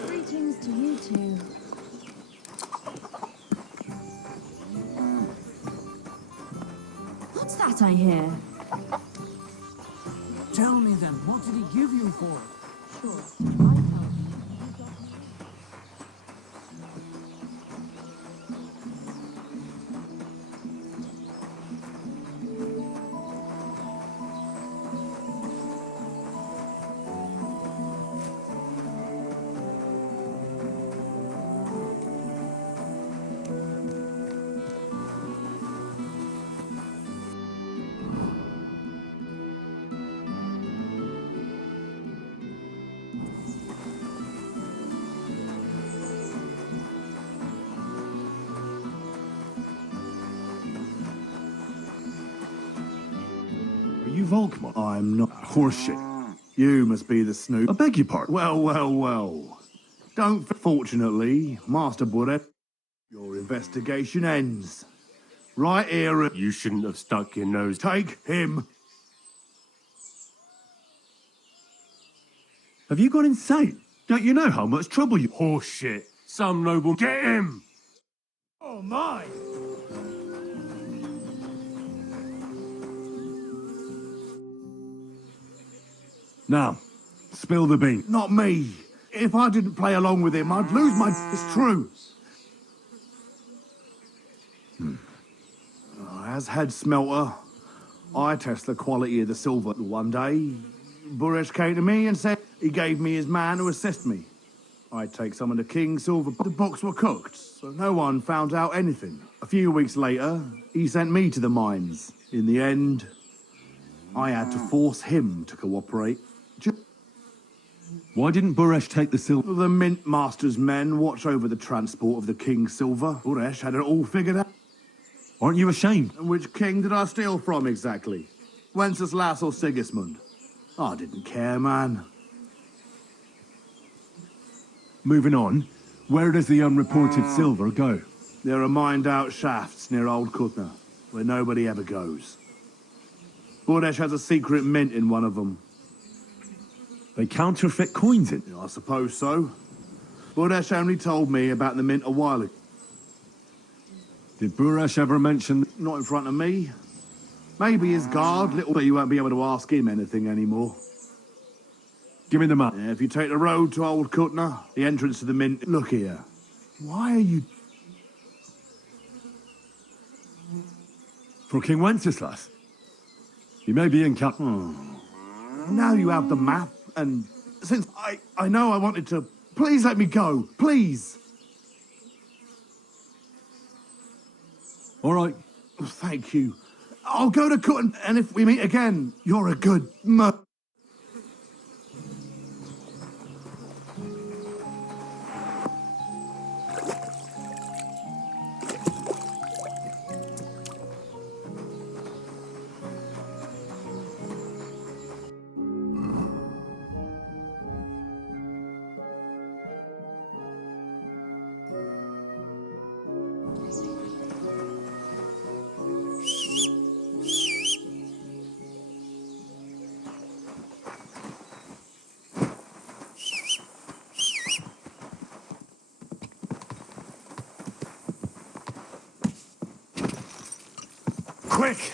Greetings to you too. What's that I hear? Tell me then, what did he give you for it? Sure, I help. Are you Volkmar? I'm not. Horseshit. You must be the snoop. I beg your pardon. Well. Don't. Fortunately, Master Buddha, your investigation ends. Right here. You shouldn't have stuck your nose. Take him. Have you gone insane? Don't you know how much trouble you... Horseshit. Some noble... Get him! Oh my! Now, spill the bean. Not me. If I didn't play along with him, I'd lose my... It's true. As head smelter, I test the quality of the silver. One day, Buresh came to me and said he gave me his man to assist me. I'd take some of the king's silver. The books were cooked, so no one found out anything. A few weeks later, he sent me to the mines. In the end, I had to force him to cooperate. Why didn't Buresh take the silver? The Mint Master's men watch over the transport of the king's silver. Buresh had it all figured out. Aren't you ashamed? And which king did I steal from exactly? Wenceslas or Sigismund? I didn't care, man. Moving on, where does the unreported silver go? There are mined-out shafts near Old Kutna, where nobody ever goes. Buresh has a secret mint in one of them. They counterfeit coins in? I suppose so. Buresh only told me about the mint a while ago. Did Buresh ever mention... Not in front of me. Maybe his guard, little, but you won't be able to ask him anything anymore. Give me the map. Yeah, if you take the road to Old Kutna, the entrance to the mint... Look here. Why are you... For King Wenceslas? He may be in cap... now you have the map, and since I know I wanted to, please let me go, please. All right. Thank you. I'll go to court, and if we meet again, you're a good Quick!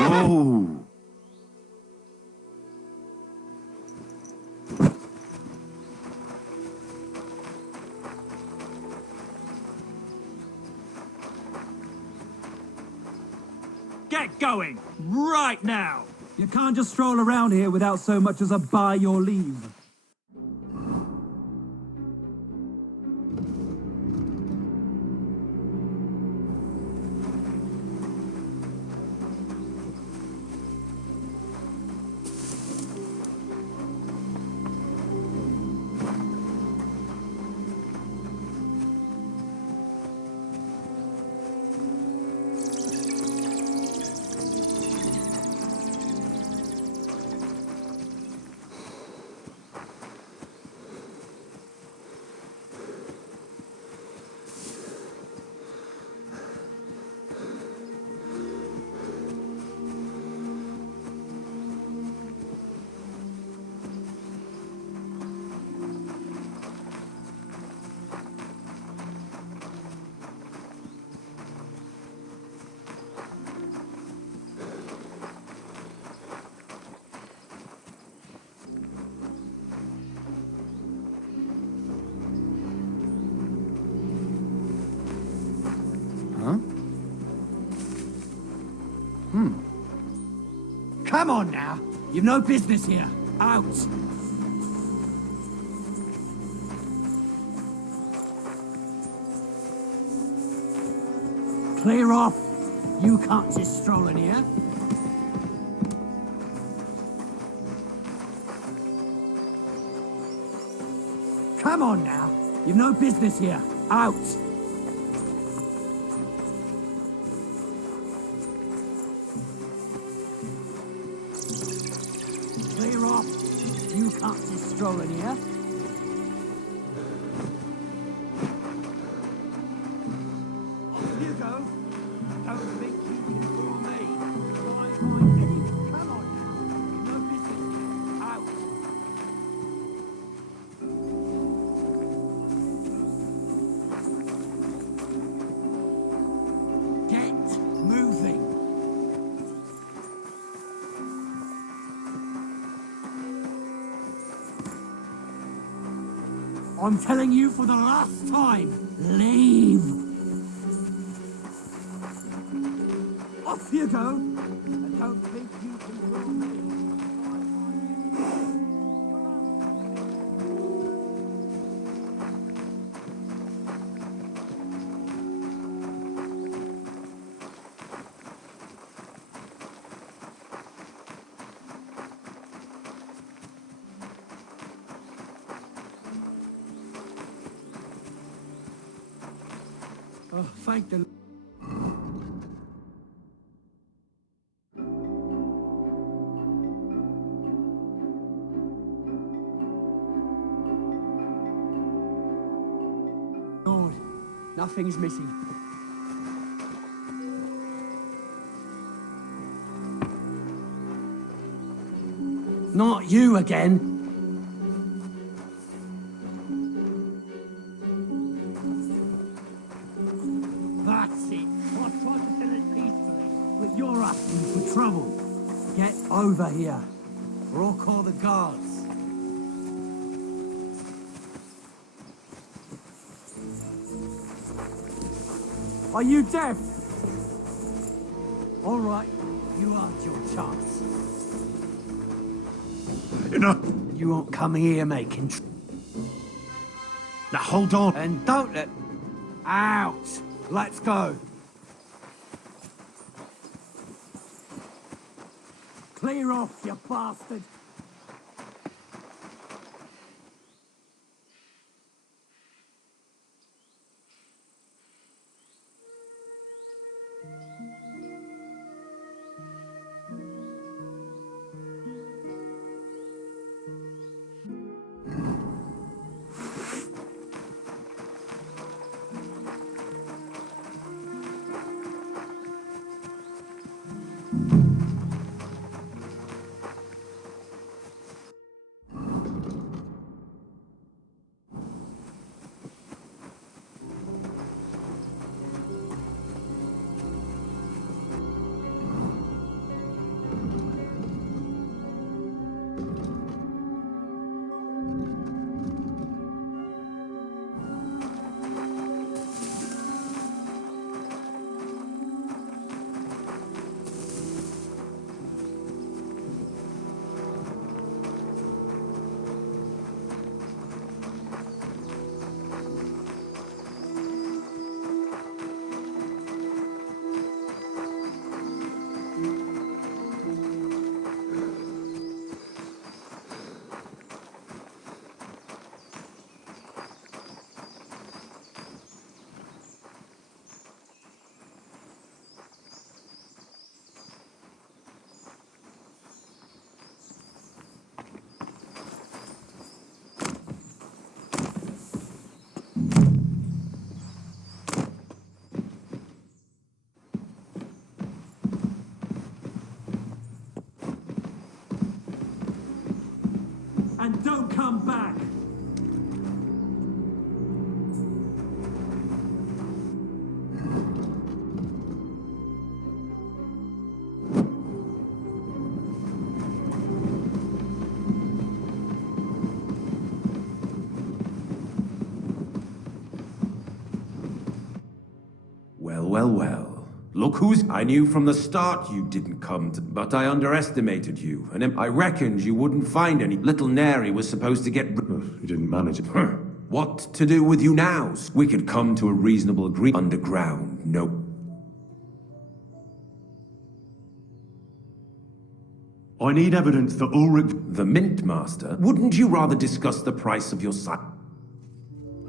Whoa! Get going! Right now! You can't just stroll around here without so much as a by your leave. Come on now. You've no business here. Out. Clear off. You can't just stroll in here. Come on now. You've no business here. Out. Clear off. You can't just stroll in here. Off you go. Don't think you can fool me. Come on now. No business. Out. Get moving. I'm telling you for the last time, leave. Off you go. And don't think you can fool me. Oh, thank the... Lord, nothing's missing. Not you again. That's it. I tried to sell it peacefully, but you're asking for trouble. Get over here, or I'll call the guards. Are you deaf? All right, you had your chance. You know... You won't come here making... Now hold on. And don't let... Out! Let's go. Clear off, you bastard. And don't come back! Well. Look who's... I knew from the start you didn't come to... But I underestimated you, and I reckoned you wouldn't find any. Little Neri was supposed to get... You didn't manage it. What to do with you now? We could come to a reasonable agreement. Underground, nope. I need evidence that Ulrich... The Mint Master? Wouldn't you rather discuss the price of your site?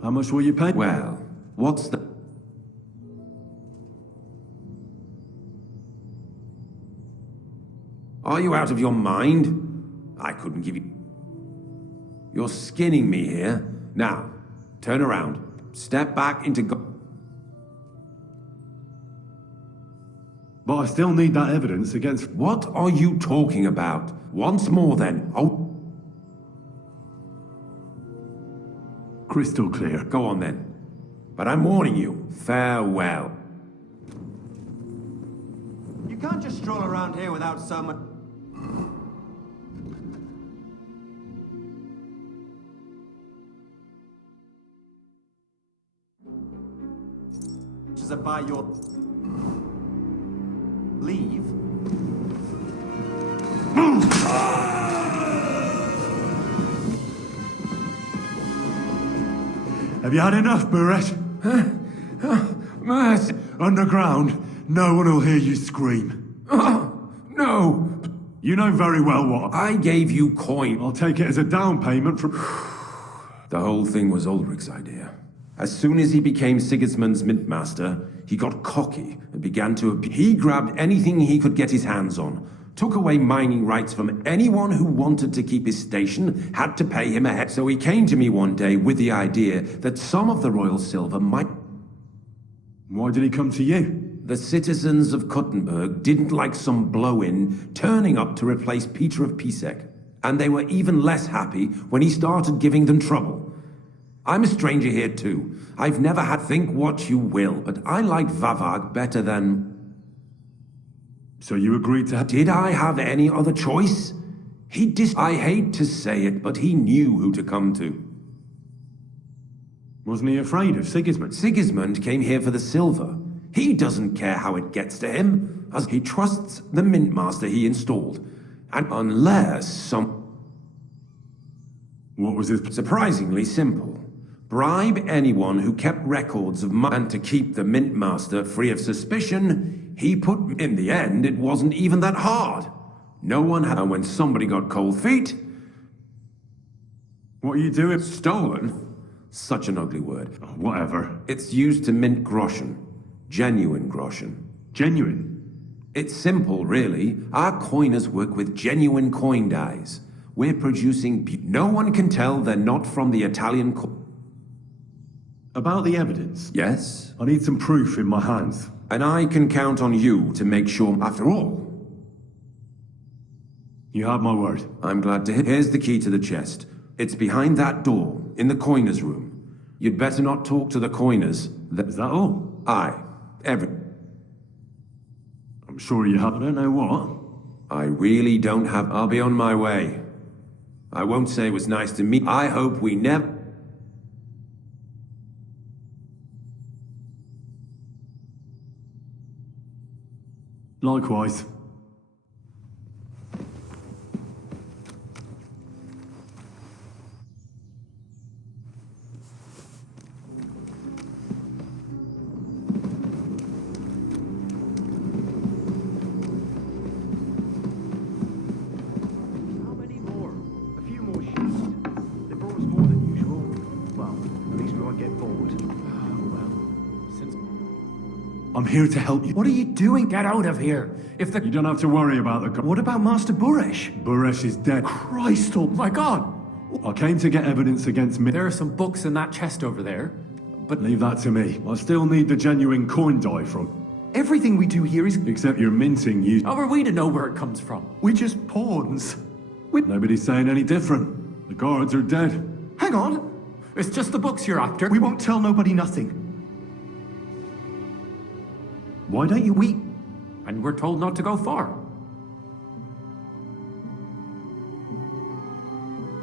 How much will you pay? Well, what's the... Are you out of your mind? I couldn't give you... You're skinning me here. Now, turn around. Step back into... But I still need that evidence against... What are you talking about? Once more then. Oh... Crystal clear. Go on then. But I'm warning you. Farewell. You can't just stroll around here without someone... By your leave. Have you had enough, Buret? Mercy. Underground, no one will hear you scream. No. You know very well what... I gave you coin. I'll take it as a down payment from... The whole thing was Ulrich's idea. As soon as he became Sigismund's mintmaster, he got cocky and began to... He grabbed anything he could get his hands on, took away mining rights from anyone who wanted to keep his station, had to pay him a head. So he came to me one day with the idea that some of the royal silver might... Why did he come to you? The citizens of Kuttenberg didn't like some blow-in turning up to replace Peter of Pisek, and they were even less happy when he started giving them trouble. I'm a stranger here too. I've never had think what you will, but I like Vavag better than... So you agreed to... Did I have any other choice? I hate to say it, but he knew who to come to. Wasn't he afraid of Sigismund? Sigismund came here for the silver. He doesn't care how it gets to him, as he trusts the mintmaster he installed. And unless some... What was his... Surprisingly simple. Bribe anyone who kept records of money, and to keep the mintmaster free of suspicion, he put... In the end, it wasn't even that hard. No one had... And when somebody got cold feet... What are you doing? Stolen? Such an ugly word. Oh, whatever. It's used to mint groschen. Genuine groschen. Genuine? It's simple, really. Our coiners work with genuine coin dies. We're producing... No one can tell they're not from the Italian... About the evidence? Yes? I need some proof in my hands. And I can count on you to make sure... After all... You have my word. I'm glad to hear... Here's the key to the chest. It's behind that door, in the coiner's room. You'd better not talk to the coiners. Is that all? Aye. I'm sure you have... I don't know what. I really don't have... I'll be on my way. I won't say it was nice to meet... I hope we never... Likewise. I'm here to help you. What are you doing? Get out of here. If the... You don't have to worry about the... What about Master Buresh? Buresh is dead. Christ, oh my God. I came to get evidence against me. There are some books in that chest over there, but... Leave that to me. I still need the genuine coin die from... Everything we do here is... Except you're minting you... How are we to know where it comes from? We're just pawns. Nobody's saying any different. The guards are dead. Hang on. It's just the books you're after. We won't tell nobody nothing. Why don't you... And we're told not to go far.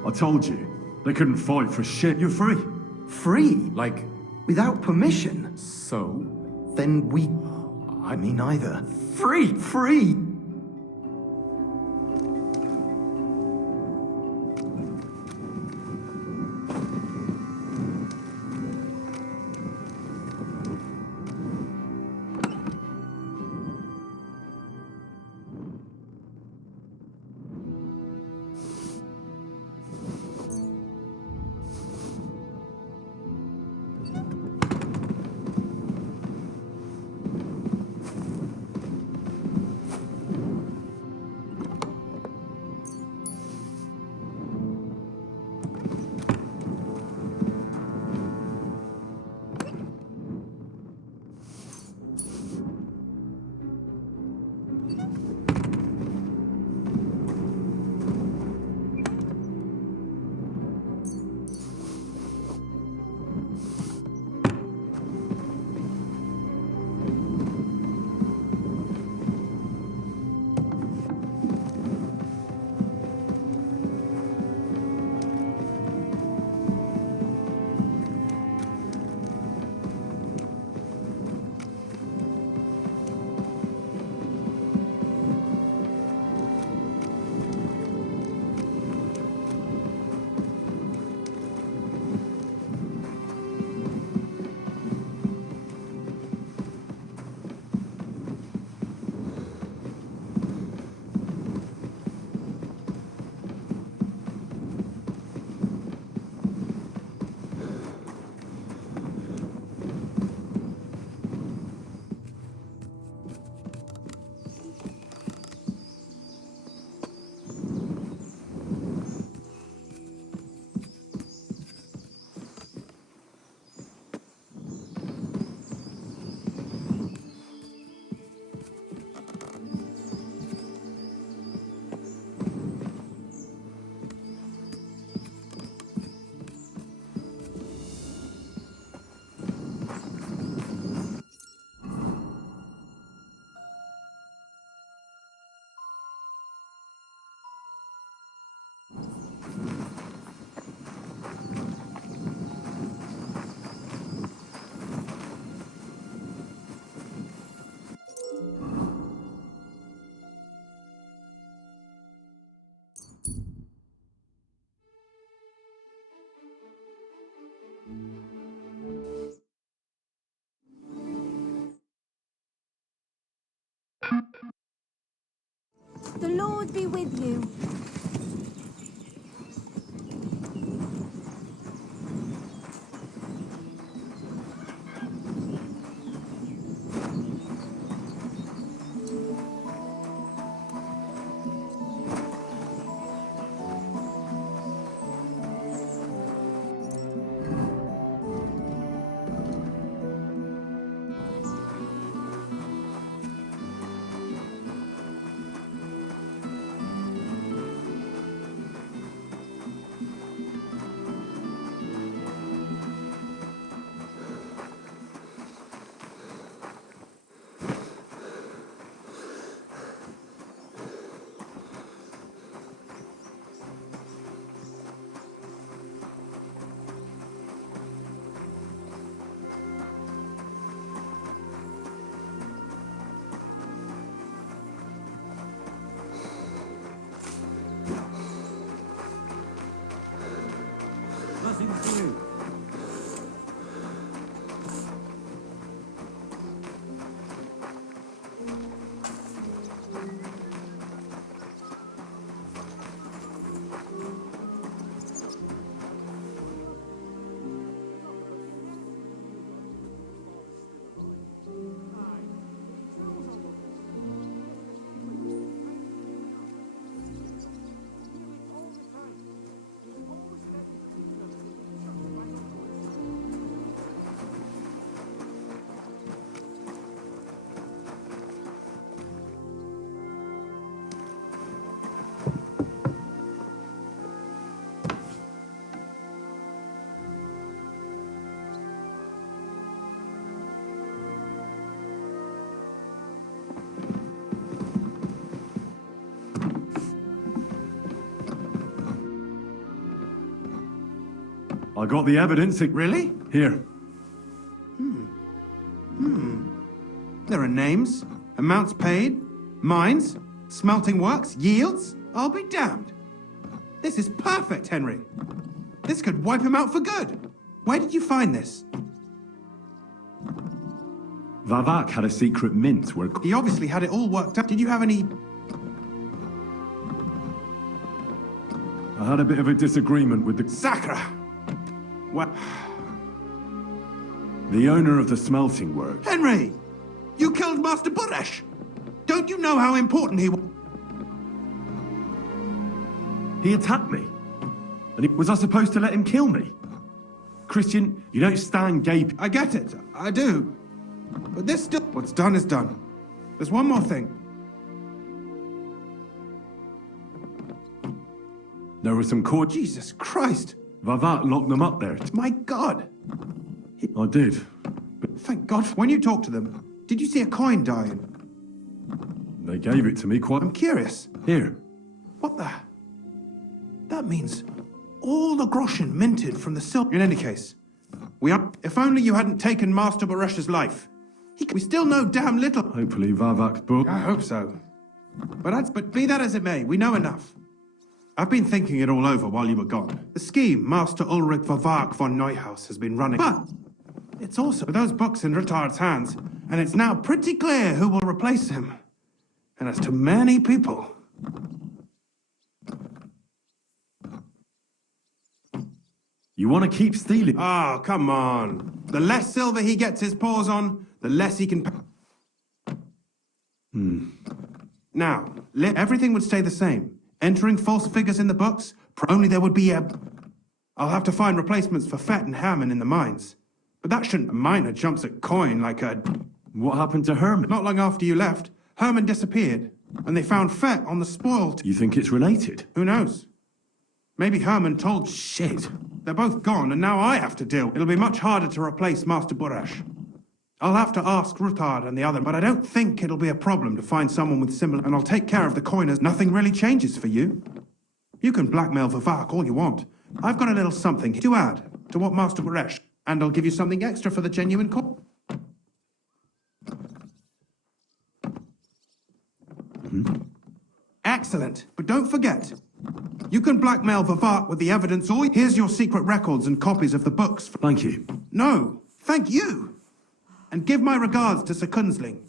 I told you. They couldn't fight for shit. You're free. Free? Like... Without permission? So? Then we... I mean, neither. Free! Free! The Lord be with you. I got the evidence. Really? Here. There are names, amounts paid, mines, smelting works, yields. I'll be damned. This is perfect, Henry. This could wipe him out for good. Where did you find this? Vavak had a secret mint where... He obviously had it all worked out. Did you have any... I had a bit of a disagreement with the... Sakra! What? The owner of the smelting works. Henry! You killed Master Buresh! Don't you know how important he was? He attacked me. Was I supposed to let him kill me? Christian, you don't stand gaping. I get it. I do. But this still... What's done is done. There's one more thing. There were some court... Jesus Christ! Vavak locked them up there. My God! I did. But thank God. When you talked to them, did you see a coin dying? They gave it to me quite... I'm curious. Here. What the... That means all the groschen minted from the silver... In any case, we are... If only you hadn't taken Master Baresh's life. We still know damn little. Hopefully Vavak's book... I hope so. But be that as it may, we know enough. I've been thinking it all over while you were gone. The scheme Master Ulrich Vavak von Neuhaus has been running... But it's also those books in Rittard's hands, and it's now pretty clear who will replace him. And as to many people... You want to keep stealing? Oh, come on. The less silver he gets his paws on, the less he can... Now, everything would stay the same. Entering false figures in the books, only there would be a... I'll have to find replacements for Fett and Hammond in the mines. But that shouldn't... Miner jumps at coin like a... What happened to Herman? Not long after you left, Herman disappeared, and they found Fett on the spoil... You think it's related? Who knows? Maybe Herman told... Shit. They're both gone, and now I have to deal. It'll be much harder to replace Master Buresh. I'll have to ask Ruttard and the other, but I don't think it'll be a problem to find someone with similar... And I'll take care of the coiners. Nothing really changes for you. You can blackmail Vavak all you want. I've got a little something to add to what Master Buresh, and I'll give you something extra for the genuine coin. Excellent, but don't forget, you can blackmail Vavak with the evidence or... Here's your secret records and copies of the books. Thank you. No, thank you. And give my regards to Sir Kunzling.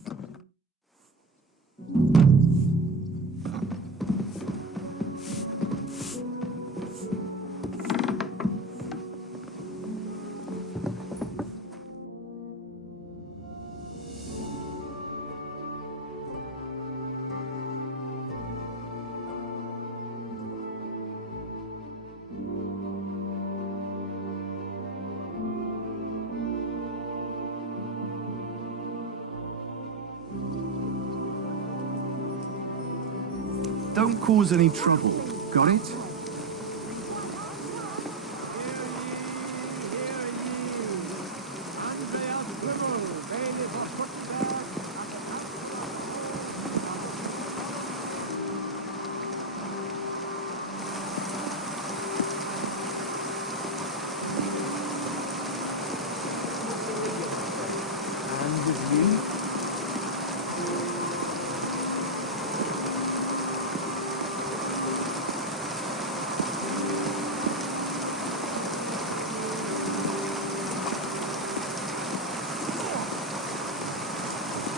Don't cause any trouble. Got it?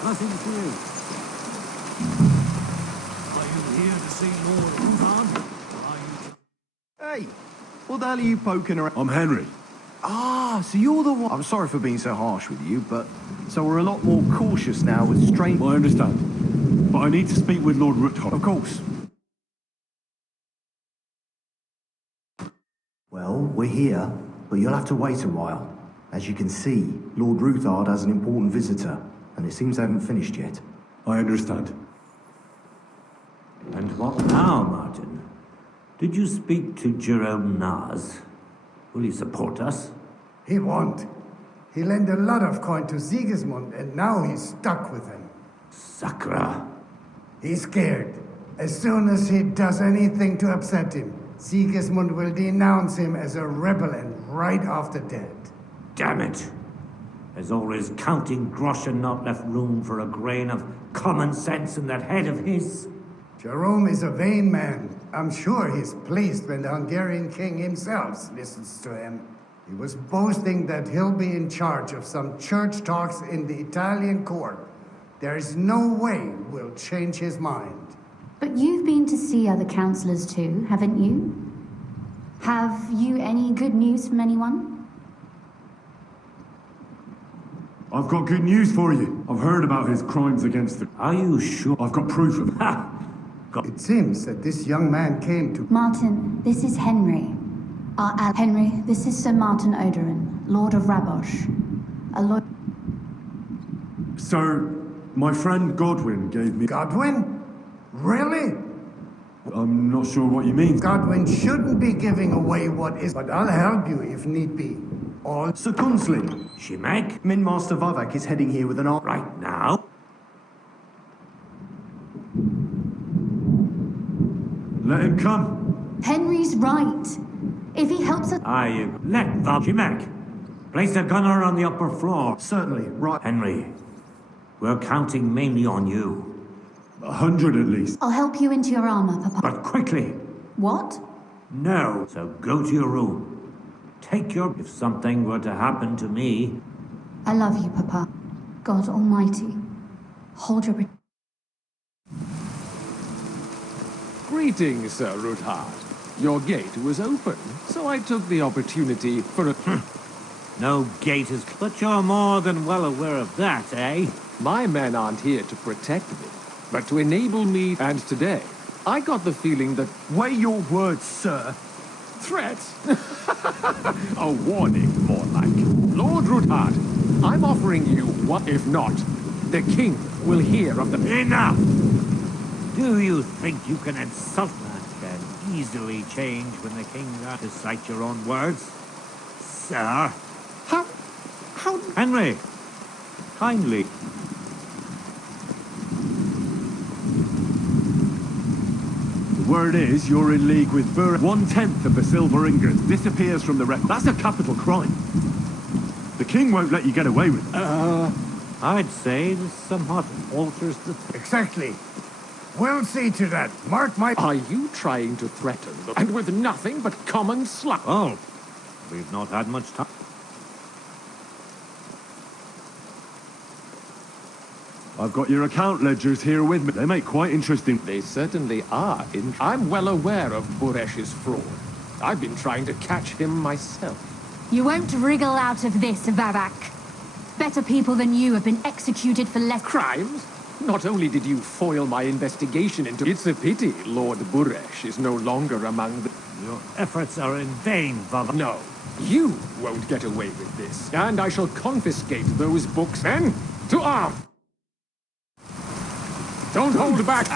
Nothing for you. Are you here to see more fun? Hey, what the hell are you poking around? I'm Henry. Ah, so you're the one. I'm sorry for being so harsh with you, but so we're a lot more cautious now with strange. I understand, but I need to speak with Lord Ruthard. Of course. Well, we're here, but you'll have to wait a while. As you can see, Lord Ruthard has an important visitor, and it seems they haven't finished yet. I understand. And what now, Martin? Did you speak to Jerome Naz? Will he support us? He won't. He lent a lot of coin to Sigismund, and now he's stuck with him. Sakra. He's scared. As soon as he does anything to upset him, Sigismund will denounce him as a rebel and right off the dead. Damn it! There's always counting grosh and not left room for a grain of common sense in that head of his. Jerome is a vain man. I'm sure he's pleased when the Hungarian king himself listens to him. He was boasting that he'll be in charge of some church talks in the Italian court. There is no way we'll change his mind. But you've been to see other councillors too, haven't you? Have you any good news from anyone? I've got good news for you. I've heard about his crimes against the... Are you sure? I've got proof of it. It seems that this young man came to... Martin, this is Henry. Henry, this is Sir Martin Oderin, Lord of Rabosh. A lawyer... So, my friend Godwin gave me... Godwin? Really? I'm not sure what you mean. Godwin shouldn't be giving away what is... But I'll help you if need be. All... Sir Kunzling. Shimek? Min Master Vavak is heading here with an army. Right now? Let him come. Henry's right. If he helps us... Let Shimek. Place a gunner on the upper floor. Certainly, right. Henry, we're counting mainly on you. 100 at least. I'll help you into your armor, Papa. But quickly. What? No. So go to your room. Take your... If something were to happen to me... I love you, Papa. God Almighty. Hold your... Greetings, Sir Ruthard. Your gate was open, so I took the opportunity for a... No gate is... But you're more than well aware of that, eh? My men aren't here to protect me, but to enable me, and today, I got the feeling that... Weigh your words, sir. Threats? A warning, more like. Lord Ruthard, I'm offering you what, if not, the king will hear of the... Enough! Do you think you can insult that and easily change when the king to cite your own words? Sir? How... Henry, kindly... Word is, you're in league with Bur. 1/10 of the silver ingots disappears from the record. That's a capital crime. The king won't let you get away with it. I'd say this somewhat alters the... Exactly. We'll see to that. Mark my... Are you trying to threaten them? And with nothing but common slap? Oh, we've not had much time. I've got your account ledgers here with me. They make quite interesting... They certainly are. I'm well aware of Buresh's fraud. I've been trying to catch him myself. You won't wriggle out of this, Vavak. Better people than you have been executed for less... Crimes? Not only did you foil my investigation into... It's a pity Lord Buresh is no longer among the... Your efforts are in vain, Vavak. No, you won't get away with this. And I shall confiscate those books. Men, to arms! Don't hold back!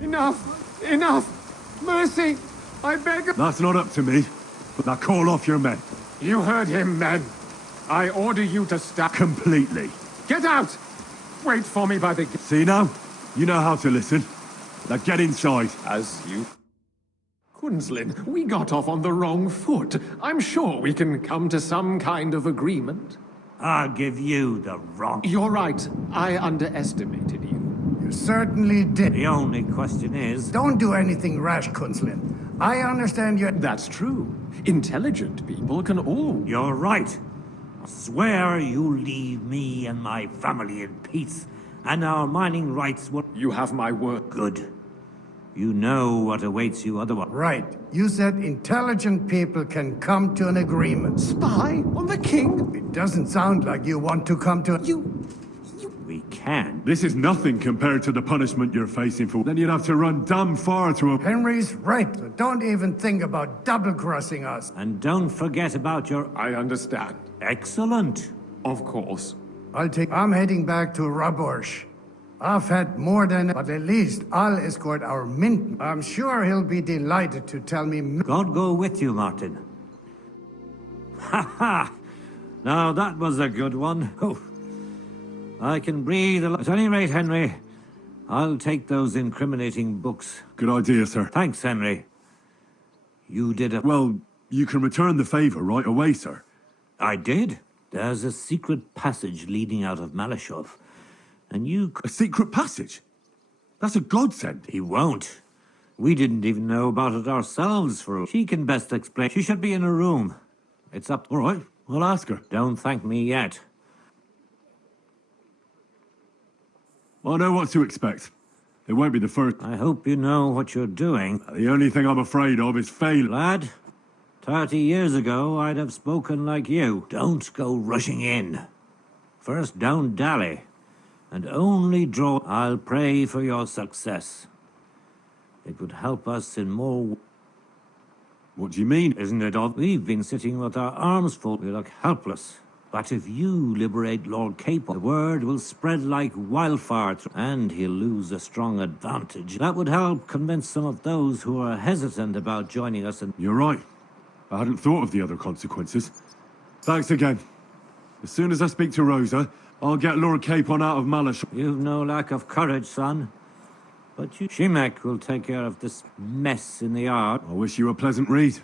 Enough! Enough! Mercy! I beg of— That's not up to me. Now call off your men. You heard him, men. I order you to stop. Completely. Get out! Wait for me by the— See now? You know how to listen. Now get inside. As you— Quinslin, we got off on the wrong foot. I'm sure we can come to some kind of agreement. I'll give you the wrong— You're right. I underestimated you. You certainly did. The only question is— Don't do anything rash, Kunslin. I understand you— That's true. Intelligent people can all— You're right. I swear you leave me and my family in peace, and our mining rights will— You have my word. Good. You know what awaits you otherwise. Right. You said intelligent people can come to an agreement. Spy on the king? It doesn't sound like you want to come to— We can. This is nothing compared to the punishment you're facing for. Then you'd have to run damn far to a— Henry's right. So don't even think about double-crossing us. And don't forget about your— I understand. Excellent. Of course. I'm heading back to Raborsh. I've had more than— But at least I'll escort our mint. I'm sure he'll be delighted to tell me— God go with you, Martin. Ha ha! Now that was a good one. Oh. I can breathe a lot. At any rate, Henry, I'll take those incriminating books. Good idea, sir. Thanks, Henry. You did a— Well, you can return the favor right away, sir. I did. There's a secret passage leading out of Malashov, and you— A secret passage? That's a godsend. He won't. We didn't even know about it ourselves for— She can best explain. She should be in a room. It's up— All right, I'll ask her. Don't thank me yet. I know what to expect. It won't be the first. I hope you know what you're doing. The only thing I'm afraid of is failure. Lad, 30 years ago, I'd have spoken like you. Don't go rushing in. First, don't dally. And only draw— I'll pray for your success. It would help us in more— What do you mean? Isn't it odd? We've been sitting with our arms full. We look helpless. But if you liberate Lord Capel, the word will spread like wildfire, and he'll lose a strong advantage. That would help convince some of those who are hesitant about joining us in— You're right. I hadn't thought of the other consequences. Thanks again. As soon as I speak to Rosa, I'll get Lord Capon out of Malash. You've no lack of courage, son. But Shimek will take care of this mess in the yard. I wish you a pleasant read.